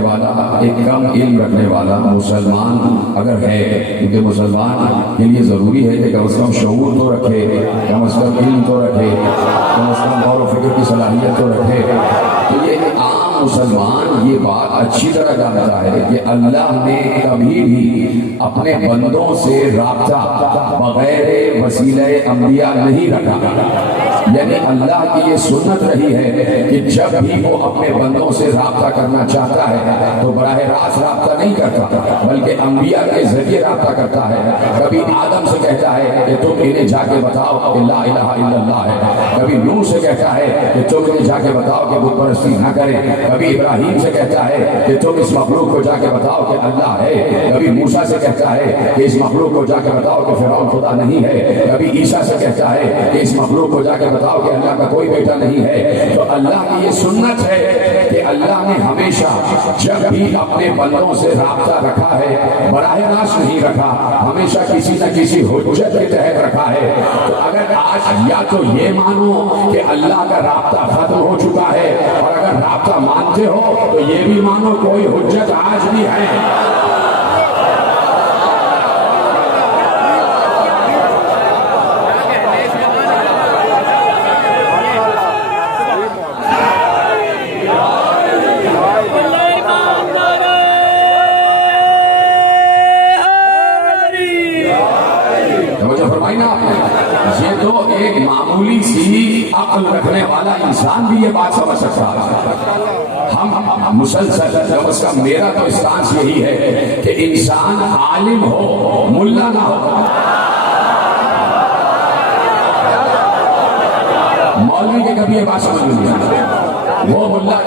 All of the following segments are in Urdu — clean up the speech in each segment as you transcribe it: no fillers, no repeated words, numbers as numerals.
والا، ایک کم علم رکھنے والا مسلمان اگر ہے، کیونکہ مسلمان کے لیے ضروری ہے کہ کم از کم شعور تو رکھے، کم از کم علم تو رکھے، کم از کم غور و فکر کی صلاحیت تو رکھے، تو یہ عام مسلمان یہ بات اچھی طرح جانتا ہے کہ اللہ نے کبھی بھی اپنے بندوں سے رابطہ بغیر وسیلہ انبیاء نہیں رکھا۔ یعنی اللہ کی یہ سنت رہی ہے کہ جب بھی وہ اپنے بندوں سے رابطہ کرنا چاہتا ہے تو براہ راست رابطہ نہیں کرتا، بلکہ انبیاء کے ذریعے رابطہ کرتا ہے۔ کبھی آدم سے کہتا ہے کہ تم انہیں جا کے بتاؤ کہ لا الہ الا اللہ ہے، کبھی نوح سے کہتا ہے کہ تم انہیں جا کے بتاؤ کہ بت پرستی نہ کریں، کبھی ابراہیم سے کہتا ہے کہ تم اس مخلوق کو جا کے بتاؤ کہ اللہ ہے، کبھی موسیٰ سے کہتا ہے کہ اس مخلوق کو جا کے بتاؤ کہ فرعون خدا نہیں ہے، کبھی عیسیٰ سے کہتا ہے کہ اس مخلوق کو جا کے بتاؤ کہ اللہ کا کوئی بیٹا نہیں ہے۔ تو اللہ کی یہ سنت ہے کہ اللہ نے ہمیشہ جب بھی اپنے بندوں سے رابطہ رکھا ہے براہ راست نہیں رکھا، ہمیشہ کسی نہ کسی حجت کے تحت رکھا ہے۔ تو اگر آج یا تو یہ مانو کہ اللہ کا رابطہ ختم ہو چکا ہے، اور اگر رابطہ مانتے ہو تو یہ بھی مانو کوئی حجت آج بھی ہے۔ یہ تو ایک معمولی سی عقل رکھنے والا انسان بھی یہ بات سمجھ سکتا ہے۔ ہم مسلسل کم از کم میرا تو اسٹانس یہی ہے کہ انسان عالم ہو، ملا نہ ہو۔ مولوی کے کبھی یہ بات سمجھ نہیں آتی، وہ ملا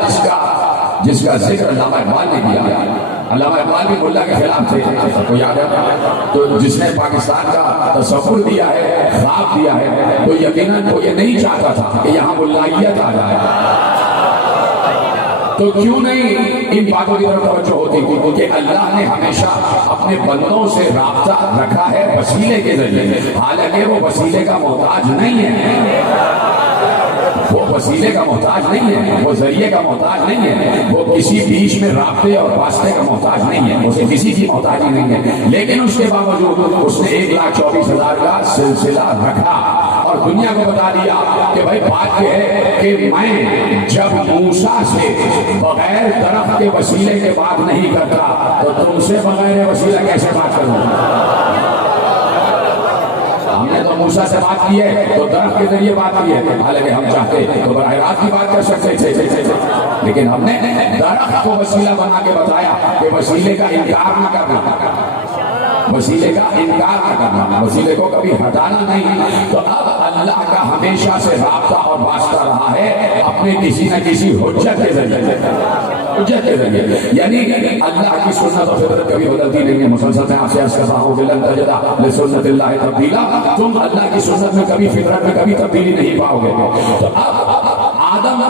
جس کا ذکر علامہ اقبال نے کیا۔ علامہ اقبال بھی ملا کے خلاف تھے، تو یاد ہے، تو جس نے پاکستان کا تصور دیا ہے، خواب دیا ہے، تو یقیناً وہ یہ نہیں چاہتا تھا کہ یہاں ملائیت آ جائے۔ تو کیوں نہیں ان باتوں کی طرف توجہ ہوتی؟ کیونکہ اللہ نے ہمیشہ اپنے بندوں سے رابطہ رکھا ہے وسیلے کے ذریعے، حالانکہ وہ وسیلے کا محتاج نہیں ہے، وہ وسیلے کا محتاج نہیں ہے، وہ ذریعے کا محتاج نہیں ہے، وہ کسی بیچ میں رابطے اور واسطے کا محتاج نہیں ہے، اسے کسی کی محتاجی نہیں ہے۔ لیکن اس کے باوجود اس نے 1,24,000 کا سلسلہ رکھا اور دنیا کو بتا دیا کہ بھائی بات یہ ہے کہ میں جب موسیٰ سے بغیر درخت کے وسیلے کے بات نہیں کرتا تو تم سے بغیر وسیلہ کیسے بات کروں؟ ہم نے تو موسیٰ سے بات کی ہے تو درخت کے ذریعے بات کی ہے، حالانکہ ہم چاہتے تو براہ راست کی بات کر سکتے تھے، لیکن ہم نے درخت کو وسیلہ بنا کے بتایا کہ وسیلے کا انکار نہ کرنا، وسیلے کا انکار نہ کرنا، وسیلے کو کبھی ہٹانا نہیں۔ تو اب اللہ کا ہمیشہ سے رابطہ اور واسطہ رہا ہے اپنے کسی نہ کسی حجت کے ذریعے، حجت کے ذریعے، یعنی اللہ کی سنت و فطرت کبھی بدلتی نہیں ہے۔ مسلسل میں آپ سے عرض کرتا ہوں لن تجد لسنت اللہ تبدیلا، تم اللہ کی سنت میں کبھی، فطرت میں کبھی تبدیلی نہیں پاؤ گے۔ تو اب آدم،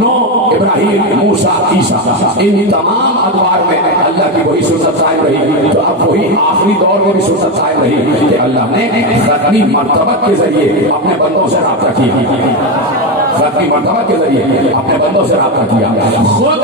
نوح، ابراہیم، موسیٰ، عیسیٰ، ان تمام ادوار میں اللہ کی وہی سنت قائم رہی، تو اب وہی آخری دور میں بھی سنت قائم رہی کہ اللہ نے ختمی مرتبت کے ذریعے اپنے بندوں سے رابطہ کیا، ختمی مرتبت کے ذریعے اپنے بندوں سے رابطہ کیا۔ خود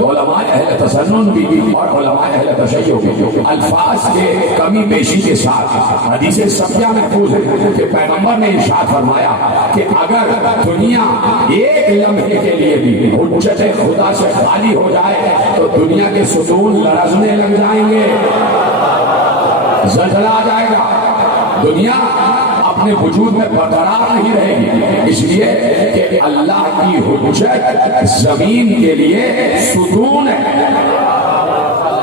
علماء اہل تسنن بھی اور علماء اہل تشیع بھی الفاظ کے کمی بیشی کے ساتھ حدیث صفیہ محفوظ ہے کہ پیغمبر نے ارشاد فرمایا کہ اگر دنیا ایک لمحے کے لیے بھی حجت خدا سے خالی ہو جائے تو دنیا کے ستون لرزنے لگ جائیں گے، زلزلہ آ جائے گا، دنیا اپنے وجود میں برقرار نہیں رہے گی، اس لیے کہ اللہ کی حجت زمین کے لیے ستون ہے،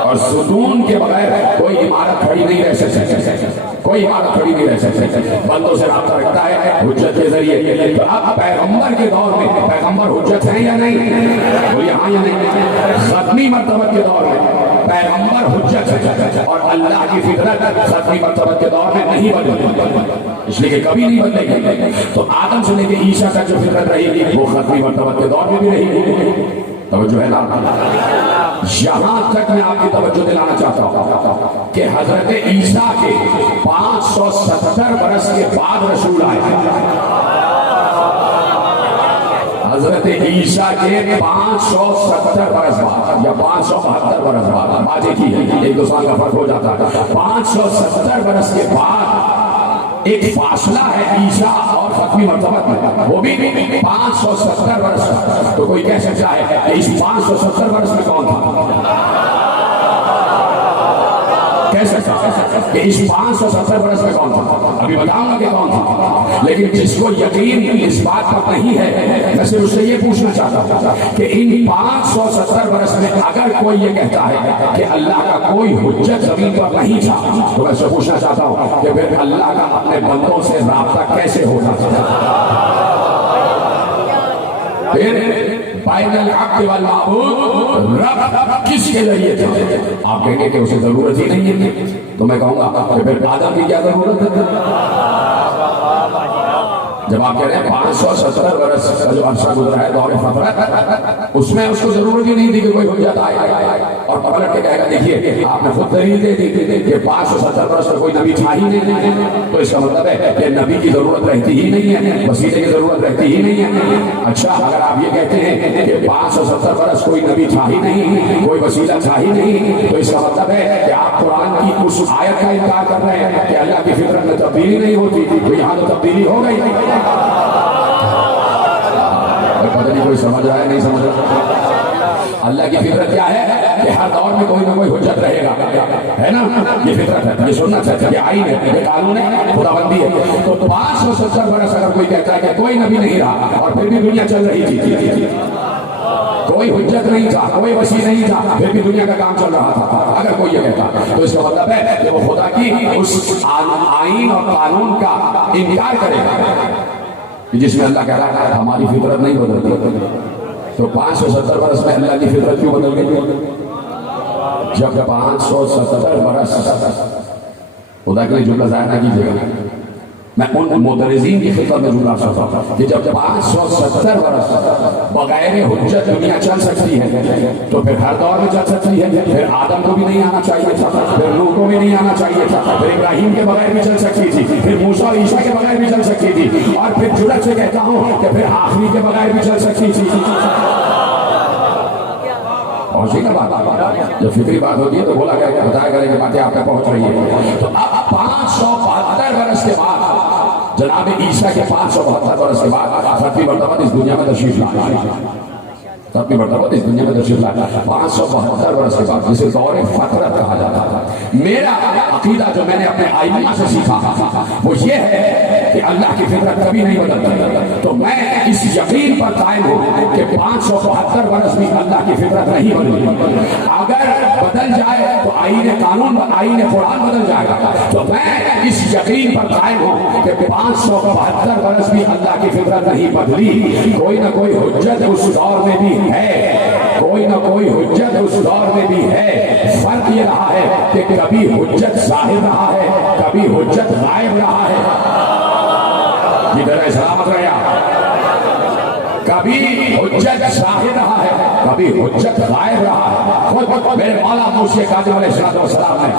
اور ستون کے بغیر کوئی عمارت کھڑی نہیں رہ سکتی، کوئی عمارت کھڑی نہیں رہ سکتی، بندوں سے رابطہ رکھتا ہے حجت کے ذریعے۔ تو اب پیغمبر کے دور میں پیغمبر حجت ہے یا نہیں؟ بولیے ہاں یا نہیں؟ ختمی مرتبت کے دور میں پیغمبر حجت ہے، اور اللہ کی فطرت ختمی مرتبت کے دور میں نہیں بدلتی، اس لیے کہ کبھی نہیں بدلے گی۔ تو آدم سے لے کے عیسیٰ کا جو فطرت رہی گی وہ ختمی مرتبت کے دور میں بھی رہی گی۔ توجہ ہے نا؟ یہاں تک میں آپ کی توجہ دلانا چاہتا ہوں کہ حضرت عیسیٰ کے 570 برس کے بعد رسول آئے، حضرت عیسیٰ کے 570 برس بعد یا 572 برس بعد، بات ایک ہی ہے، ایک دو سال کا فرق ہو جاتا ہے، 570 برس کے بعد ایک فاصلہ ہے عیسیٰ اور ختمی مرتبت میں، وہ بھی 570 برس کا۔ تو کوئی کہہ سکتا ہے کہ اس 570 برس میں کون تھا؟ کہہ سکتا کہ اس 570 برس میں کون تھا؟ ابھی بتاؤں گا کہ کون تھا، لیکن جس کو یقین اس بات پر نہیں ہے، میں صرف اس سے یہ پوچھنا چاہتا ہوں کہ ان 570 برس میں اگر کوئی یہ کہتا ہے کہ اللہ کا کوئی حجت زمین پر نہیں تھا، تو میں سے پوچھنا چاہتا ہوں کہ پھر اللہ کا اپنے بندوں سے رابطہ کیسے ہوتا تھا؟ پھر بین الحق والمعبود رب کس کے ذریعے تھے؟ آپ کہیں گے کہ اسے ضرورت ہی نہیں ہے، تو میں کہوں گا کہ پھر آدم کی کیا ضرورت ہے؟ جب آپ کہہ رہے ہیں 570 برس کا جو عرصہ گزرا ہے دور فترت، اس میں اس کو ضرورت ہی نہیں تھی کہ کوئی حجت آئے اور پلٹ کے کہے گا دیکھیے آپ نے خود دلیل دے دی کہ 570 برس میں کوئی نبی تھا ہی نہیں، تو اس کا مطلب ہے کہ نبی کی ضرورت رہتی ہی نہیں ہے، وسیلے کی ضرورت رہتی ہی نہیں ہے۔ اچھا اگر آپ یہ کہتے ہیں کہ 570 برس کوئی نبی تھا ہی نہیں، کوئی وسیلہ تھا ہی نہیں، تو اس کا مطلب ہے کہ آپ قرآن کی اس آیت کا انکار کر رہے ہیں کہ اللہ کی فطرت میں تبدیلی نہیں ہوتی، تو یہاں تو تبدیلی ہو گئی۔ پتہ نہیں کوئی سمجھ رہا ہے نہیں سمجھ رہا؟ اللہ کی فطرت کیا ہے کہ ہر دور میں کوئی نہ کوئی حجت رہے گا، ہے نا؟ یہ فطرت ہے، یہ سننا چاہتا ہے، یہ آئین ہے، یہ قانون ہے، خدا بندی ہے۔ تو 570 برس اگر کوئی کہتا ہے کہ کوئی نبی نہیں رہا اور پھر بھی دنیا چل رہی تھی، کوئی حجت نہیں تھا، کوئی وسیع نہیں تھا، پھر بھی دنیا کا کام چل رہا تھا، اگر کوئی یہ کہتا تو اس کا مطلب ہے کہ وہ خدا کی اس آئین اور قانون کا انکار کرے گا جس میں اللہ کہہ رہا ہے ہماری فطرت نہیں بدلتی۔ تو 570 برس میں اللہ کی فطرت کیوں بدل گئی؟ جب 570 برس، خدا کے لیے جملہ ظاہر نہ کیجیے گا، میں ان معترضین کی خدمت میں جملہ سکتا ہوں کہ جب 570 برس بغیر حجت دنیا چل سکتی ہے تو پھر ہر دور میں چل سکتی ہے۔ پھر آدم کو بھی نہیں آنا چاہیے تھا، پھر نوح کو بھی نہیں آنا چاہیے تھا، پھر ابراہیم کے بغیر بھی چل سکتی تھی، پھر موسیٰ اور عیسیٰ کے بغیر بھی چل سکتی تھی، اور پھر جرأت سے کہتا ہوں کہ پھر آخری کے بغیر بھی چل سکتی تھی۔ اور سی نا بات، جب فکری بات ہوتی ہے تو بولا گیا بتایا کریں کہ باتیں آپ تک پہنچ رہی ہے۔ تو اب 572 برس کے بعد جناب عیسیٰ کے 572 برس کے بعد ختمی مرتبہ اس دنیا میں تشریف لائے، ختمی مرتبہ اس دنیا میں تشریف لائے 572 برس کے بعد، جسے دور فترت کہا جاتا ہے۔ میرا عقیدہ جو میں نے اپنے ائمہ سے سیکھا وہ یہ ہے کہ اللہ کی فطرت کبھی نہیں بدلتی، تو میں اس یقین پر قائم ہوں کہ 572 برس بھی اللہ کی فطرت نہیں بدلی۔ اگر بدل جائے تو آئین قانون آئین قرآن بدل جائے گا، تو میں اس یقین پر قائم ہوں کہ 572 برس بھی اللہ کی فطرت نہیں بدلی۔ کوئی نہ کوئی حجت اس دور میں بھی ہے، کوئی نہ کوئی حجت اس دور میں بھی ہے۔ فرق یہ رہا ہے کہ کبھی حجت ظاہر رہا ہے، کبھی حجت غائب رہا ہے۔ جدھر سلامت رہے کبھی حجت ظاہر رہا ہے، کبھی حجت غائب رہا ہے۔ خود میرے مولا موسی کاظم علیہ السلام نے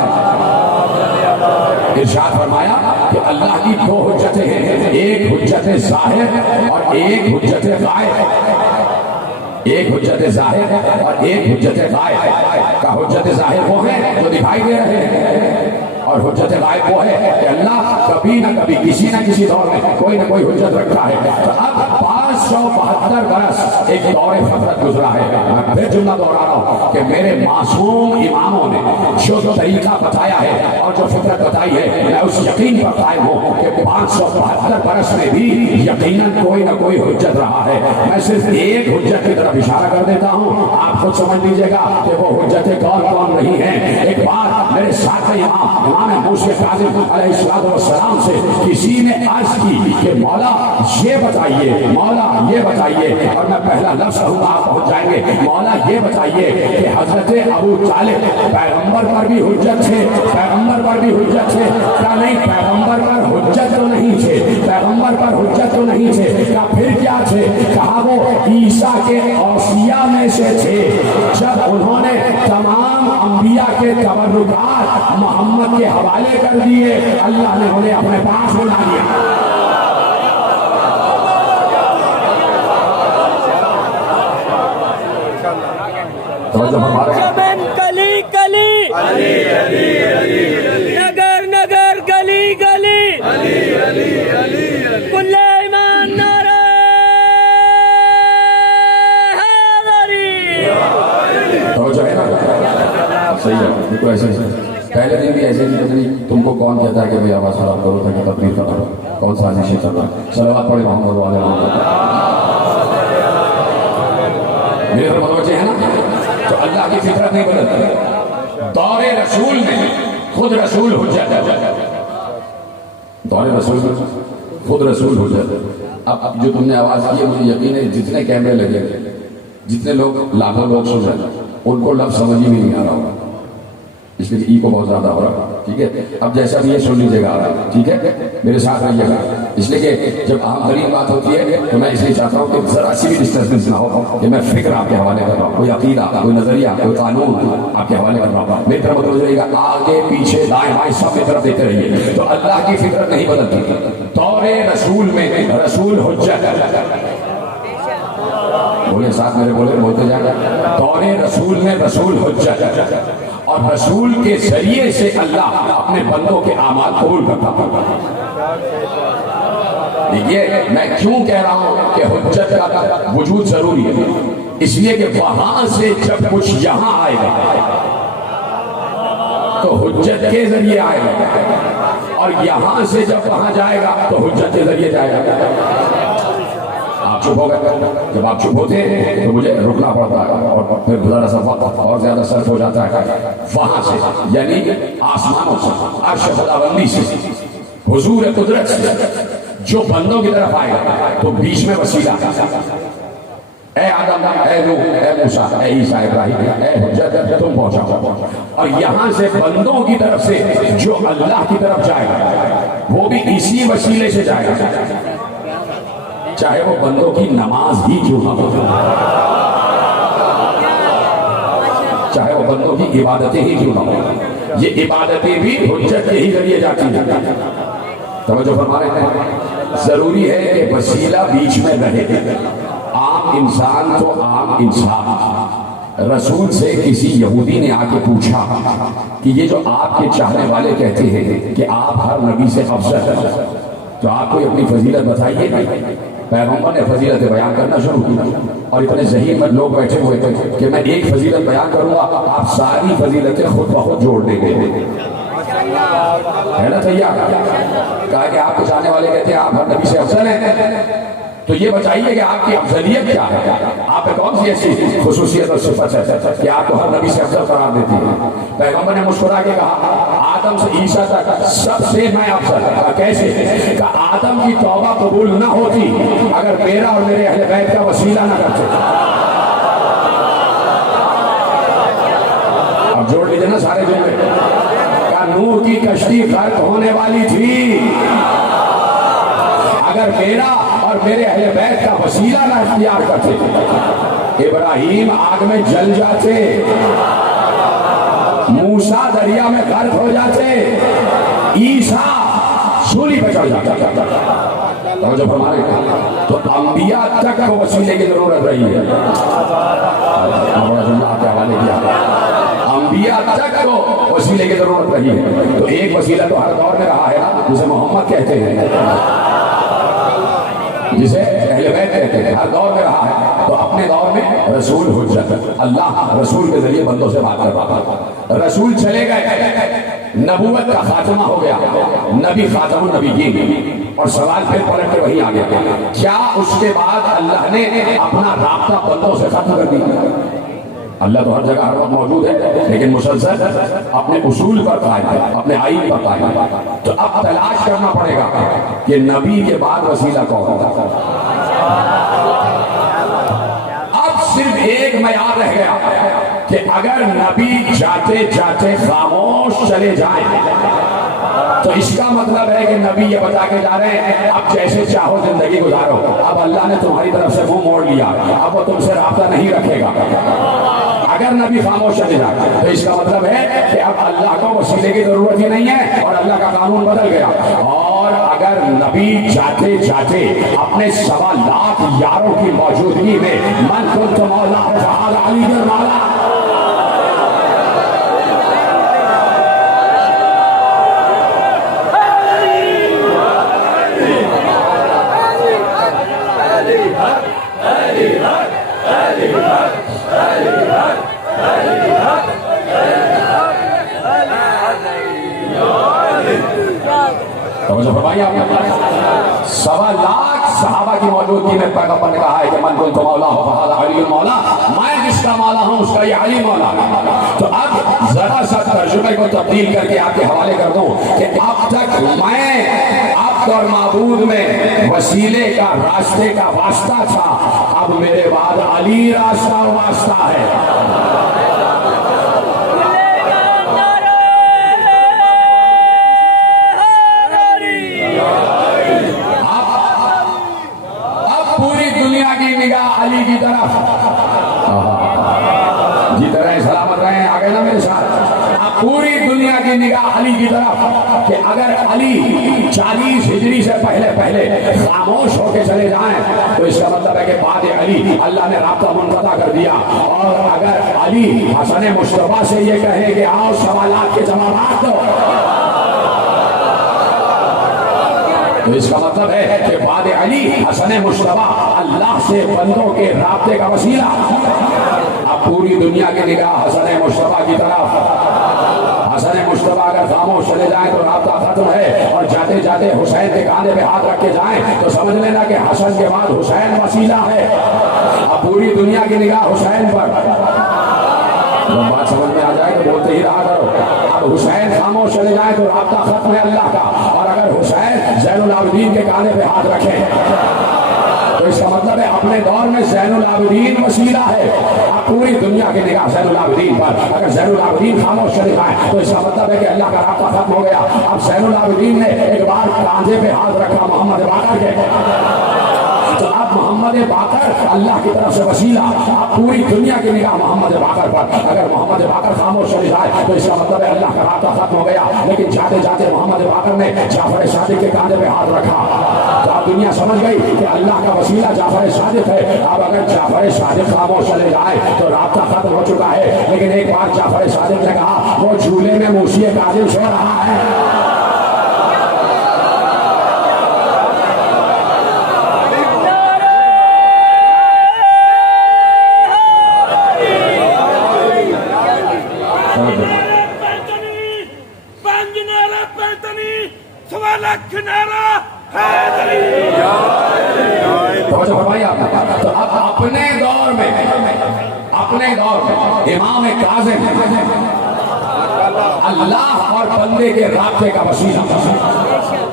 ارشاد فرمایا کہ اللہ کی دو حجتیں ہیں، ایک حجت ظاہر اور ایک حجت غائب۔ ایک حجت ظاہر اور ایک حجت غائب کا حجت ظاہر وہ ہے جو دکھائی دے رہے ہیں، اور حجت غائب وہ ہے کہ اللہ کبھی نہ کبھی کسی نہ کسی دور میں کوئی نہ کوئی حجت رکھتا ہے۔ تو اب 572 برس ایک دور فترت گزرا ہے۔ میں پھر جملہ دوہرا رہا ہوں کہ میرے معصوم اماموں نے جو طریقہ بتایا ہے اور جو فطرت بتائی ہے، میں اس یقین پر قائم ہوں کہ 572 برس میں بھی یقیناً کوئی نہ کوئی حجت رہا ہے۔ میں صرف ایک حجت کی طرف اشارہ کر دیتا ہوں، آپ خود سمجھ لیجیے گا کہ وہ حجتیں کون کون رہی ہیں۔ ایک بار میرے ساتھ امام موسی کاظم علیہ السلام سے کسی نے عرض کی کہ مولا یہ بتائیے، مولا یہ بتائیے، اور میں پہلا لفظ کہوں گا آپ پہنچ جائیں گے، مولا یہ بتائیے کہ حضرت ابو طالب پیغمبر پر بھی حجت تھے، پیغمبر پر بھی حجت تھے کیا نہیں؟ پیغمبر پر حجت تو نہیں تھے، پیغمبر پر حجت تو نہیں تھے، کیا پھر کیا تھے؟ کہا وہ عیسیٰ کے اوصیاء میں سے تھے، جب انہوں نے تمام انبیاء کے تبرکات محمد کے حوالے کر دیے، اللہ نے انہیں اپنے پاس بنا لیا۔ توجہ فرما رہے ہیں. چمن کلی کلی نگر نگر گلی گلی کل ایمان نعرہ حیدری. توجہ ہے نا؟ صحیح ہے. بالکل ایسے پہلے دن بھی ایسے نہیں پتہ تم کو کون کہتا ہے کہ بھائی آواز خراب کرو تاکہ تقریر کا کرو. کون سا سازش چل رہا ہے؟ صلوات پڑھے محمد والے محمد. میرے پر متوجہ ہے نا؟ تو اللہ کی فطرت نہیں بدلتی. دور رسول میں خود رسول حجت ہے. دور رسول میں خود رسول حجت ہے. اب جو تم نے آواز کی ہے مجھے یقین ہے جتنے کیمرے لگے جتنے لوگ لاکھوں لوگ سن رہے ہیں ان کو لفظ سمجھ ہی نہیں آ رہا ہوگا اس لیے ای کو بہت زیادہ ہو رہا ہے. ٹھیک ہے اب جیسا بھی یہ سن لیجیے گا. ٹھیک ہے میرے ساتھ رہیے گا اس لیے کہ جب عام ترین بات ہوتی ہے تو میں اس لیے چاہتا ہوں کہ ذرا سی بھی ڈسٹربنس نہ ہو کہ میں فکر آپ کے حوالے کر رہا ہوں. کوئی عقیدہ کوئی نظریہ کوئی قانون آپ کے حوالے کر رہا ہوں. میری طرف متوجہ رہیے گا. آگے پیچھے دائیں بائیں سب کی طرف دیتے رہیے. تو اللہ کی فطرت نہیں بدلتی. دور رسول میں رسول حجت ہے. بولے ساتھ میرے بولتے جائیں. دور رسول میں رسول حجت ہے اور رسول کے ذریعے سے اللہ اپنے بندوں کے اعمال قبول کرتا ہے. دیکھیے میں کیوں کہہ رہا ہوں کہ حجت کا وجود ضروری ہے. اس لیے کہ وہاں سے جب کچھ یہاں آئے گا تو حجت کے ذریعے آئے گا اور یہاں سے جب وہاں جائے گا تو حجت کے ذریعے جائے گا. آپ چپ ہو گئے. جب آپ چپ ہوتے ہیں تو مجھے رکنا پڑتا ہے اور پھر ذرا سا وقت اور زیادہ صرف ہو جاتا ہے. وہاں سے یعنی آسمانوں سے عرش خداوندی سے حضور قدرت سے جو بندوں کی طرف آئے گا تو بیچ میں وسیلہ اے آدم اے نوح اے موسیٰ اے عیسیٰ ابراہیم اے حجت تم پہنچاؤ. اور یہاں سے بندوں کی طرف سے جو اللہ کی طرف جائے گا وہ بھی اسی وسیلے سے جائے گا چاہے وہ بندوں کی نماز ہی کیوں نہ ہو, چاہے وہ بندوں کی عبادتیں ہی کیوں نہ ہو. یہ عبادتیں بھی حجت کے ہی ذریعے جاتی ہیں. توجہ فرما رہے ہیں. ضروری ہے کہ وسیلہ بیچ میں رہے. عام انسان تو عام انسان رسول سے کسی یہودی نے آ کے پوچھا کہ یہ جو آپ کے چاہنے والے کہتے ہیں کہ آپ ہر نبی سے افضل ہیں تو آپ کوئی اپنی فضیلت بتائیے. پیغمبر نے فضیلت بیان کرنا شروع کی اور اتنے ذہین مند لوگ بیٹھے ہوئے تھے کہ میں ایک فضیلت بیان کروں گا آپ ساری فضیلتیں خود بخود جوڑ دیں گے. ہے نا تیار؟ کہا کہ آپ کے جانے والے کہتے ہیں آپ ہر نبی سے افضل ہیں تو یہ بتائیے کہ آپ کی افضلیت کیا ہے. آپ پہ کون سی ایسی خصوصیت اور صفت ہے کہ آپ کو ہر نبی سے افضل قرار دیتی ہے. پیغمبر نے مسکرا کے کہا آدم سے عیسیٰ تک سب سے میں افضل. کیسے؟ کہ آدم کی توبہ قبول نہ ہوتی اگر میرا اور میرے اہل بیت کا وسیلہ نہ کرتے. اب جوڑ لیجیے نا سارے جملے. کہ نوح کی کشتی غرق ہونے والی تھی اگر میرا اور میرے اہل بیت کا وسیلہ نہ اختیار کرتے. ابراہیم آگ میں جل جاتے, موسیٰ دریا میں غرق ہو جاتے, عیسیٰ سولی پہ چڑھ جاتا. توجہ فرما رہے ہیں. تو انبیاء تک کو وسیلے کی ضرورت رہی ہے. آپ کے حوالے کیا انبیاء تک کو وسیلے کی ضرورت رہی ہے. تو ایک وسیلہ تو ہر دور میں رہا ہے نا جسے محمد کہتے ہیں, جسے اہل بیت کہتے ہیں. ہر دور میں رہا ہے. تو اپنے دور میں رسول حجت اللہ رسول کے ذریعے بندوں سے بات کر رہا تھا. رسول چلے گئے, نبوت کا خاتمہ ہو گیا, نبی خاتم النبیین. اور سوال پھر پلٹ کے وہی آ گیا کیا اس کے بعد اللہ نے اپنا رابطہ بندوں سے ختم کر دیا؟ اللہ تو ہر جگہ ہر وقت موجود ہے لیکن مسلسل اپنے اصول پر قائم ہے, اپنے آئین پر قائم ہے. تو اب تلاش کرنا پڑے گا کہ نبی کے بعد وسیلہ کون ہوتا. اب صرف ایک معیار رہ گیا کہ اگر نبی جاتے جاتے خاموش چلے جائیں تو اس کا مطلب ہے کہ نبی یہ بتا کے جا رہے ہیں اب جیسے چاہو زندگی گزارو. اب اللہ نے تمہاری طرف سے منہ موڑ لیا, اب وہ تم سے رابطہ نہیں رکھے گا. اگر نبی خاموش چلے جائے تو اس کا مطلب ہے کہ اب اللہ کو وسیلے کی ضرورت ہی نہیں ہے اور اللہ کا قانون بدل گیا. اور اگر نبی جاتے جاتے اپنے 1.25 یاروں کی موجودگی میں من کنت مولا فہذا علی مولا توجہ فرمائیے آپ نے 1.25 صحابہ کی موجودگی میں پیغمبر نے کہا ہے کہ من کنت مولا فہذا علی مولا، میں جس کا مولا ہوں اس کا یہ علی مولا۔ تو اب ذرا سا ترجمے کو تبدیل کر کے آپ کے حوالے کر دوں کہ اب تک میں عبد اور معبود میں وسیلے کا راستے کا واسطہ تھا، اب میرے بعد علی راستہ و واسطہ ہے۔ نگاہ علی کی طرف، جی طرح سلامت رہے ہیں آگے نا میرے ساتھ، اب پوری دنیا کی نگاہ علی کی طرف کہ اگر علی 40 ہجری سے پہلے خاموش ہو کے چلے جائیں تو اس کا مطلب ہے کہ بعد علی اللہ نے رابطہ منقطع کر دیا، اور اگر علی حسن مصطفیٰ سے یہ کہے کہ آؤ سوالات کے جوابات دو تو اس کا مطلب ہے کہ بعد علی حسن مصطفیٰ اللہ سے بندوں کے رابطے کا وسیلہ۔ اب پوری دنیا کی نگاہ حسن مصطفیٰ کی طرف، حسن مصطفیٰ اگر خاموش چلے جائیں تو رابطہ ختم ہے، اور جاتے جاتے حسین کے کاندھے پہ ہاتھ رکھ کے جائیں تو سمجھ لینا کہ حسن کے بعد حسین وسیلہ ہے۔ اب پوری دنیا کی نگاہ حسین پر، جب بات سمجھ میں آ جائے تو بولتے ہی رہا کرو۔ اب حسین خاموش چلے جائیں تو رابطہ ختم ہے اللہ کا، اور اگر حسین زین العابدین کے کاندھے پہ ہاتھ رکھے تو اس کا مطلب ہے اپنے دور میں زین العابدین وسیلہ ہے۔ اب پوری دنیا کی نگاہ زین العابدین پر، اگر زین العابدین خاموش چلے جائیں تو اس کا مطلب ہے کہ اللہ کا رابطہ ختم ہو گیا۔ اب زین العابدین نے ایک بار کاندھے پہ ہاتھ رکھا محمد باقر کے، تو اب محمد باقر اللہ کی طرف سے وسیلہ۔ اب پوری دنیا کی نگاہ محمد باقر پر، اگر محمد باقر خاموش چلی جائے تو اس کا مطلب ہے اللہ کا رابطہ ختم ہو گیا۔ لیکن جاتے جاتے محمد باقر نے جعفر صادق کے کاندھے پہ ہاتھ رکھا تو اب دنیا سمجھ گئی کہ اللہ کا وسیلہ جعفر صادق ہے۔ اب اگر جعفر صادق خاموش چلے جائے تو رابطہ ختم ہو چکا ہے۔ لیکن ایک بار جعفر صادق نے کہا وہ جھولے میں موسی کاظم سو رہا ہے۔ تو اب اپنے دور میں امام کاظم اللہ اور بندے کے رابطے کا وسیلہ،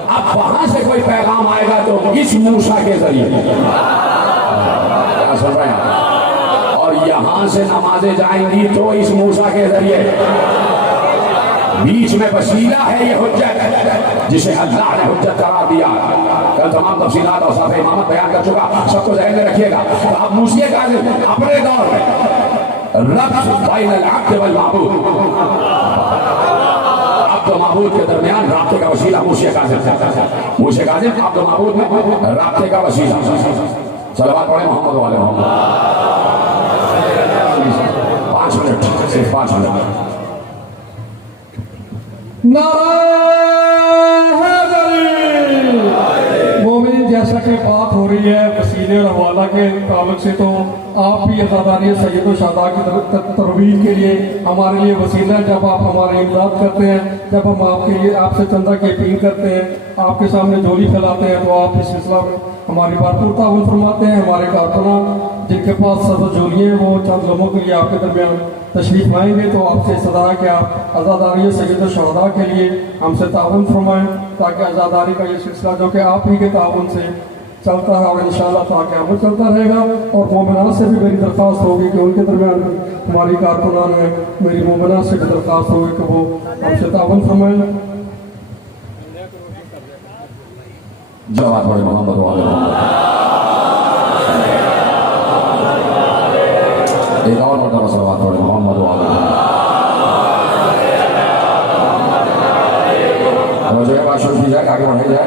اب وہاں سے کوئی پیغام آئے گا تو اس موسیٰ کے ذریعے، کیا سن رہے ہیں، اور یہاں سے نمازیں جائیں گی تو اس موسیٰ کے ذریعے۔ بیچ میں وسیلہ ہے یہ حجت جسے اللہ نے حجت قرار دیا۔ کل تمام تفصیلات اور صاحب امامت بیان کر چکا، سب کو ذہن میں رکھیے گا۔ تو اب موسی کاظم اپنے دور میں ربط بین العبد والمعبود، عبد و معبود کے درمیان رابطے کا وسیلہ موسی کاظم، موسی کاظم عبد و معبود میں رابطے کا وسیلہ۔ صلوات پڑھیں محمد والے محمد۔ 5 منٹ، صرف 5 منٹ۔ مومن جیسا کہ بات ہو رہی ہے وسیلے اور حوالہ کے تعلق سے، تو آپ بھی عزاداری سید و شہداء کی ترویج کے لیے ہمارے لیے وسیلہ، جب آپ ہماری امداد کرتے ہیں، جب ہم آپ کے لیے آپ سے چندہ کی اپیل کرتے ہیں، آپ کے سامنے جھولی پھیلاتے ہیں، تو آپ اس سلسلہ میں ہماری بھرپور تعاون فرماتے ہیں۔ ہمارے کارکنان جن کے پاس سب جھولیے ہیں وہ چند لمحوں کے لیے آپ کے درمیان تشریف لائیں گے، تو آپ سے استدعا ہے کہ آپ عزاداری سید و شہداء کے لیے ہم سے تعاون فرمائیں، تاکہ عزاداری کا یہ سلسلہ جو کہ آپ ہی کے تعاون سے چلتا ہے اور انشاءاللہ تاکہ عمل چلتا رہے گا۔ اور مومنات سے بھی میری درخواست ہوگی کہ ان کے درمیان ہماری کارکنان میں میری مومنات سے بھی درخواست ہوگی کہ وہ ہم سے تعاون فرمائیں۔ جواب پڑھیں محمد والے محمد۔ ایک اور مرتبہ صلوات پڑھیں محمد والے محمد۔ جو ہے بات شروع کی جائے، آگے بڑھائی جائے۔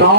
9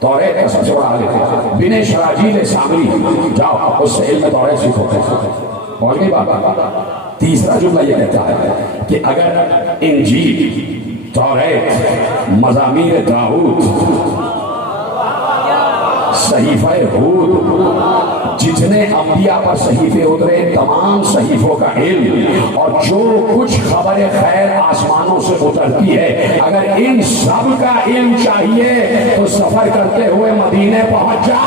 توریت کا سب سے بڑا عالم ہے بن شراجیل سامری، جاؤ اس سے علم توریت سیکھو. پہنچ گئی بات. تیسرا جملہ یہ کہتا ہے کہ اگر انجیل، توریت، مزامیر داؤد، صحیفہ ہود، جتنے انبیاء پر صحیفے اترے تمام صحیفوں کا علم اور جو کچھ خبر خیر آسمانوں سے اترتی ہے، اگر ان سب کا علم چاہیے تو سفر کرتے ہوئے مدینے پہنچ جا.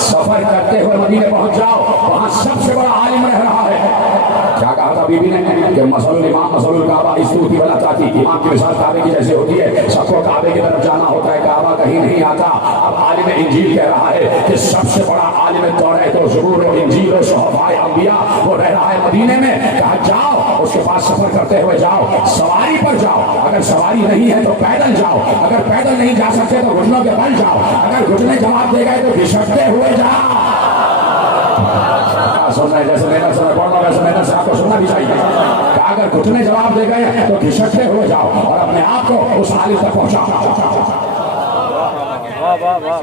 سفر کرتے ہوئے مدینے پہنچ جاؤ، وہاں سب سے بڑا عالم رہ رہا ہے. کیا کہا تھا بی بی نے کہ مثل الامام مثل الکعبہ استوتی ولا تاتی، امام کی مثال کعبے کی جیسے ہوتی ہے، سب کو کعبے کی طرف جانا ہوتا ہے، کعبہ کہیں نہیں آتا. اب عالم انجیل کہہ رہا ہے کہ سب سے بڑا عالم توریت و زبور و انجیل و صحفۂ انبیاء وہ رہ رہا ہے مدینے میں. کہا جاؤ اس کے پاس سفر کرتے ہوئے جاؤ، سواری پر جاؤ، اگر سواری نہیں ہے تو پیدل جاؤ، اگر پیدل نہیں جا سکتے تو گھٹنوں کے بل جاؤ، اگر گھٹنے جواب دے گئے تو گھسٹتے ہوئے جاؤ. سننا ہے جیسے میں نے سنا، پڑھنا ویسے میں نے آپ کو سننا بھی چاہیے کہ اگر گھٹنے جواب دے گئے تو گھسٹتے ہوئے جاؤ اور اپنے آپ کو اس عالم تک پہنچاؤ.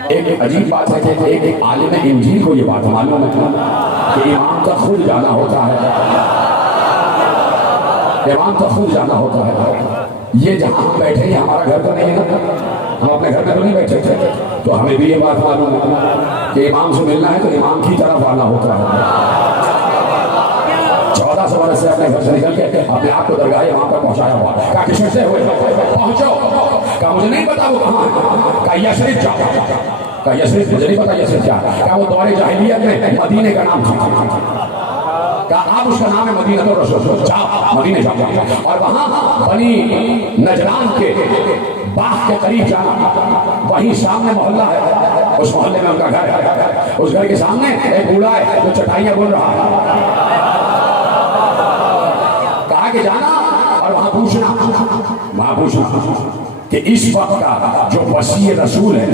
ایک عجیب بات ہے کہ ایک عالم انجیل کو یہ بات معلوم ہے کہ امام تک خود جانا ہوتا ہے، امام تک خود جانا ہوتا ہے. یہ جہاں ہم بیٹھے ہیں ہمارا گھر تو نہیں ہے نا، ہم اپنے گھر میں تو نہیں بیٹھے تھے، تو ہمیں بھی یہ بات معلوم ہے کہ امام سے ملنا ہے تو امام کی طرف آنا ہوتا ہے. 1400 برس سے اپنے گھر سے نکل کے اپنے آپ کو درگاہ امام پر پہنچایا ہوا. کہا کشتے ہوئے پہنچو، کہا مجھے نہیں پتا وہ کہاں ہے، کہا یثرب جاؤ، کہا یثرب مجھے نہیں پتا یثرب کیا ہے، کہا وہ دور جاہلیت میں مدینے کا نام تھا، کہا آپ اس کا نام ہے مدینہ الرسول، جاؤ مدینے جاؤ اور وہاں بنی نجران کے باغ کے قریب جانا، وہیں سامنے محلہ ہے، اس محلے میں ان کا گھر ہے، اس گھر کے سامنے ایک بوڑھا ہے جو چٹائیاں بول رہا ہے. کہا کہ جانا اور وہاں پوچھنا کہ اس وقت کا جو وسیع رسول ہے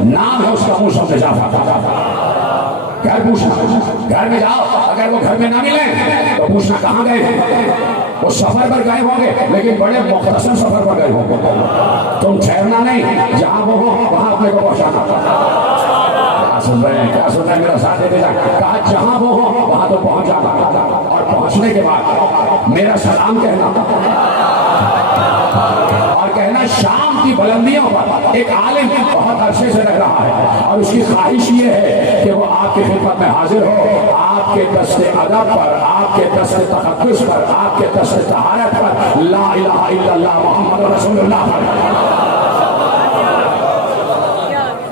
نام ہے اس کا موسیٰ بن جعفر. گھر پوچھنا، گھر میں جاؤ، اگر وہ گھر میں نہ ملیں تو پوچھنا کہاں گئے ہیں. وہ سفر پر گئے ہوں گے لیکن بڑے مختصر سفر پر گئے ہوں گے. تم ٹھہرنا نہیں، جہاں وہ ہو وہاں اپنے کو پہنچانا. کیا سن رہے ہیں، کیا سن رہے ہیں، میرا ساتھ دے دینا. کہا جہاں وہ ہو وہاں تو پہنچ جانا اور پہنچنے کے بعد میرا سلام کہنا اور کہنا شام کی بلندیوں پر ایک عالم بہت عرصے سے رہ رہا ہے اور اس کی خواہش یہ ہے کہ وہ آپ کی خدمت میں حاضر ہو، آپ کے دست ادب پر، آپ کے دست تقدس پر، آپ کے دست طہارت پر، لا الہ الا اللہ محمد رسول اللہ پر.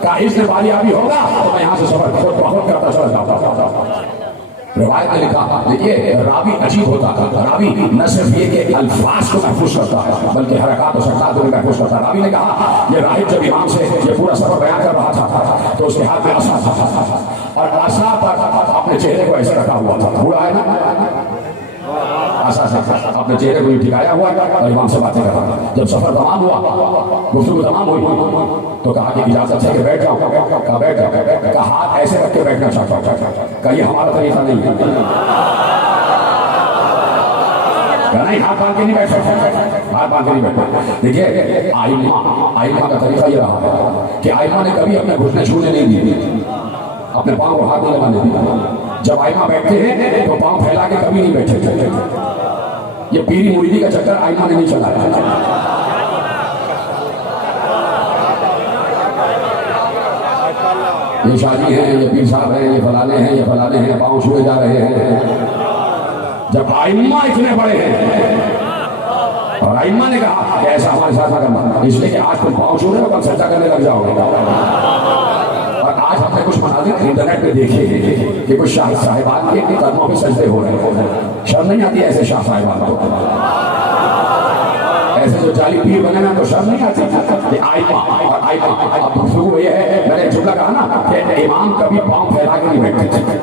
کہا اس نے باریابی ہوگا تو میں یہاں سے سفر خود بہت کرتا چلا جاتا. روایت میں لکھا، دیکھیے راوی عجیب ہوتا تھا. راوی نہ صرف یہ کہ الفاظ کو محفوظ کرتا ہے بلکہ حرکات و سکتات کو محفوظ کرتا ہے. راوی نے کہا یہ راہب جب امام سے یہ پورا سفر بیان کر رہا تھا تو اس کے ہاتھ میں عصا تھا اور عصا پر اپنے چہرے کو ایسے رکھا ہوا تھا. بوڑھا ہے نا، عصا سے اپنے چہرے کو ٹھکایا ہوا اور امام سے باتیں کر رہا تھا. جب سفر تمام ہوا، گفتگو تمام ہوئی تو کہا کہ اجازت ہے کہ بیٹھ جاؤ. کہا بیٹھ جاؤ. کہا ہاتھ ایسے رکھ کے بیٹھنا چاہتا ہوں. کہا یہ ہمارا طریقہ نہیں ہے. کہا نہیں، ہاتھ باندھ کے نہیں بیٹھ سکتے، ہاتھ باندھ کے نہیں بیٹھتے. دیکھیے آئمہ کا طریقہ یہ رہا ہے کہ آئمہ نے کبھی اپنے گھٹنے چھونے نہیں دیے، اپنے پاؤں کو ہاتھ نہیں لگانے دیے. جب آئمہ بیٹھتے ہیں تو پاؤں پھیلا کے کبھی نہیں بیٹھے تھے. یہ پیری مریدی کا چکر آئمہ نے نہیں چلایا. یہ شادی ہے، یہ پیر صاحب ہیں، یہ فلانے ہیں، یہ فلانے ہیں، پاؤں چھوئے جا رہے ہیں. جب آئمہ اتنے بڑے ہیں اور آئمہ نے کہا کہ ایسا ہمارے ساتھ نہ کرنا، اس لیے کہ آج تم پاؤں چھو رہے ہو کل سجدہ کرنے لگ جاؤ گے. اور آج ہم نے کچھ مناظر انٹرنیٹ پہ دیکھے کہ کچھ شاہ صاحبان کے قدموں پہ سجدے ہو رہے ہیں. شرم نہیں آتی ایسے شاہ صاحبان کو؟ ایسے جو جعلی پیر بنے نا تو شرم نہیں آتی کہ آئمہ. اب گفتگو یہ ہے، میں نے جملہ کہا نا کہ امام کبھی پاؤں پھیلا کے نہیں بیٹھتے تھے.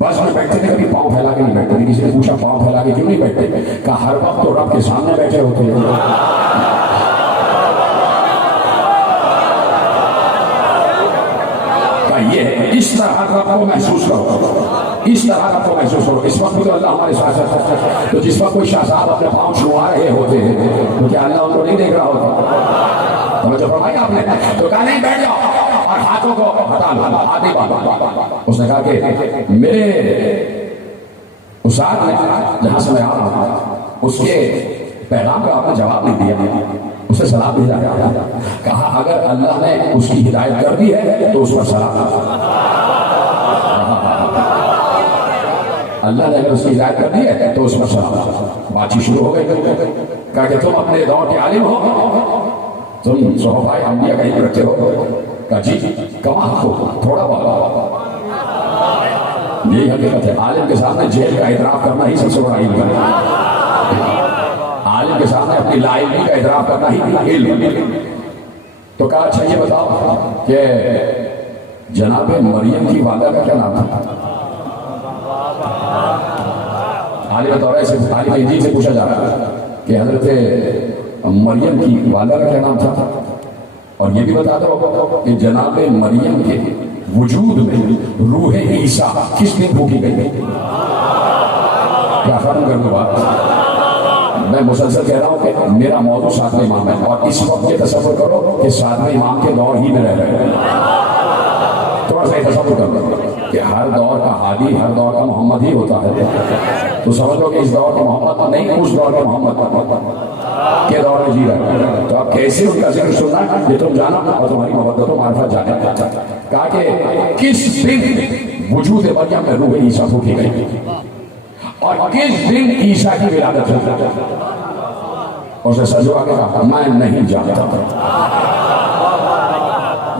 بس میں بیٹھتے تھے، کبھی پاؤں پھیلا کے نہیں بیٹھتے تھے. کسی نے پوچھا پاؤں پھیلا کے کیوں نہیں بیٹھتے؟ کہا ہر وقت تو رب کے سامنے بیٹھے ہوتے ہیں. کہا یہ اس طرح رب کو محسوس کرو. اس طرح آپ کو محسوس ہو. اس وقت بھی تو اللہ ہمارے ساتھ ہے. تو جس وقت کوئی شاہ صاحب اپنے پاؤں چھڑوا رہے ہوتے ہیں تو کیا اللہ ان کو نہیں دیکھ رہا ہوتا؟ توجہ فرمائی آپ نے. تو کہا نہیں بیٹھ جاؤ اور ہاتھوں کو ہٹا لو. ہاتھ نہیں باندھو. اس نے کہا کہ میرے استاد نے جہاں سے میں آ رہا ہوں اس کے پیغام کا آپ نے جواب نہیں دیا. اسے سلام بھیجا گیا. کہا اگر اللہ نے اس کی ہدایت کر دی ہے تو اس پر سلام. اللہ نے اگر اس کی ہدایت کر دی ہے تو اس پر سلام. بات چیت شروع ہو گئی. کہا کہ تم اپنے دور کے عالم ہو, تم صحابہ انبیاء کا علم رکھتے ہو. کہا جی کما ہو تھوڑا بہت. یہی حقیقت ہے. عالم کے سامنے جہل کا اعتراف کرنا ہی سب سے بڑا علم ہے. عالم کے سامنے اپنی لا علمی کا اعتراف کرنا ہی علم. تو کہا اچھا یہ بتاؤ کہ جناب مریم کی والدہ کا کیا نام تھا؟ عالم طور سے عالم انجیل سے پوچھا جا رہا ہے کہ حضرت مریم کی والدہ کا کیا نام تھا؟ اور یہ بھی بتا دو کہ جناب مریم کے وجود میں روح عیسیٰ کس دن پھونکی گئی؟ کیا ختم کر دو بات. میں مسلسل کہہ رہا ہوں کہ میرا موضوع ساتویں امام ہے اور اس وقت یہ تصور کرو کہ ساتویں امام کے دور ہی میں رہ رہے ہیں. تھوڑا سا یہ تصور کر لو کہ ہر دور کا ہادی ہر دور کا محمد ہی ہوتا ہے. تو سمجھ لو کہ اس دور کا محمد نہیں, اس دور کا محمد کے دور میں جی رہا ہے. تو آپ کیسے ان کا ذکر سننا یہ تم جانا اور تمہاری محبت و معرفت جانا. کہا کہ کس دن وجود مریم میں روح عیسیٰ پھونکی گئی اور کس دن عیسیٰ کی ولادت ہوئی. اسے سجوا کے کہا میں نہیں جانتا.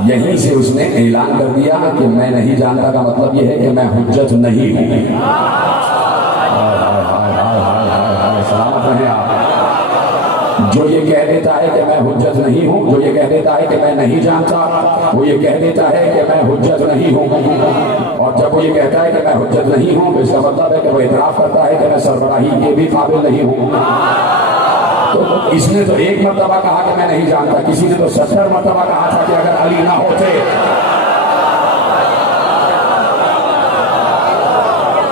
یہیں سے اس نے اعلان کر دیا کہ میں نہیں جانتا کا مطلب یہ ہے کہ میں حجت نہیں ہوں. سلامت رہیں آپ. جو یہ کہہ دیتا ہے کہ میں حجت نہیں ہوں, جو یہ کہہ دیتا ہے کہ میں نہیں جانتا, وہ یہ کہہ دیتا ہے کہ میں حجت نہیں ہوں. اور جب وہ یہ کہتا ہے کہ میں حجت نہیں ہوں تو اس کا مطلب ہے کہ وہ اعتراف کرتا ہے کہ میں سربراہی کے بھی قابل نہیں ہوں. تو اس نے تو ایک مرتبہ کہا کہ میں نہیں جانتا, کسی نے تو 70 مرتبہ کہا تھا کہ اگر علی نہ ہوتے.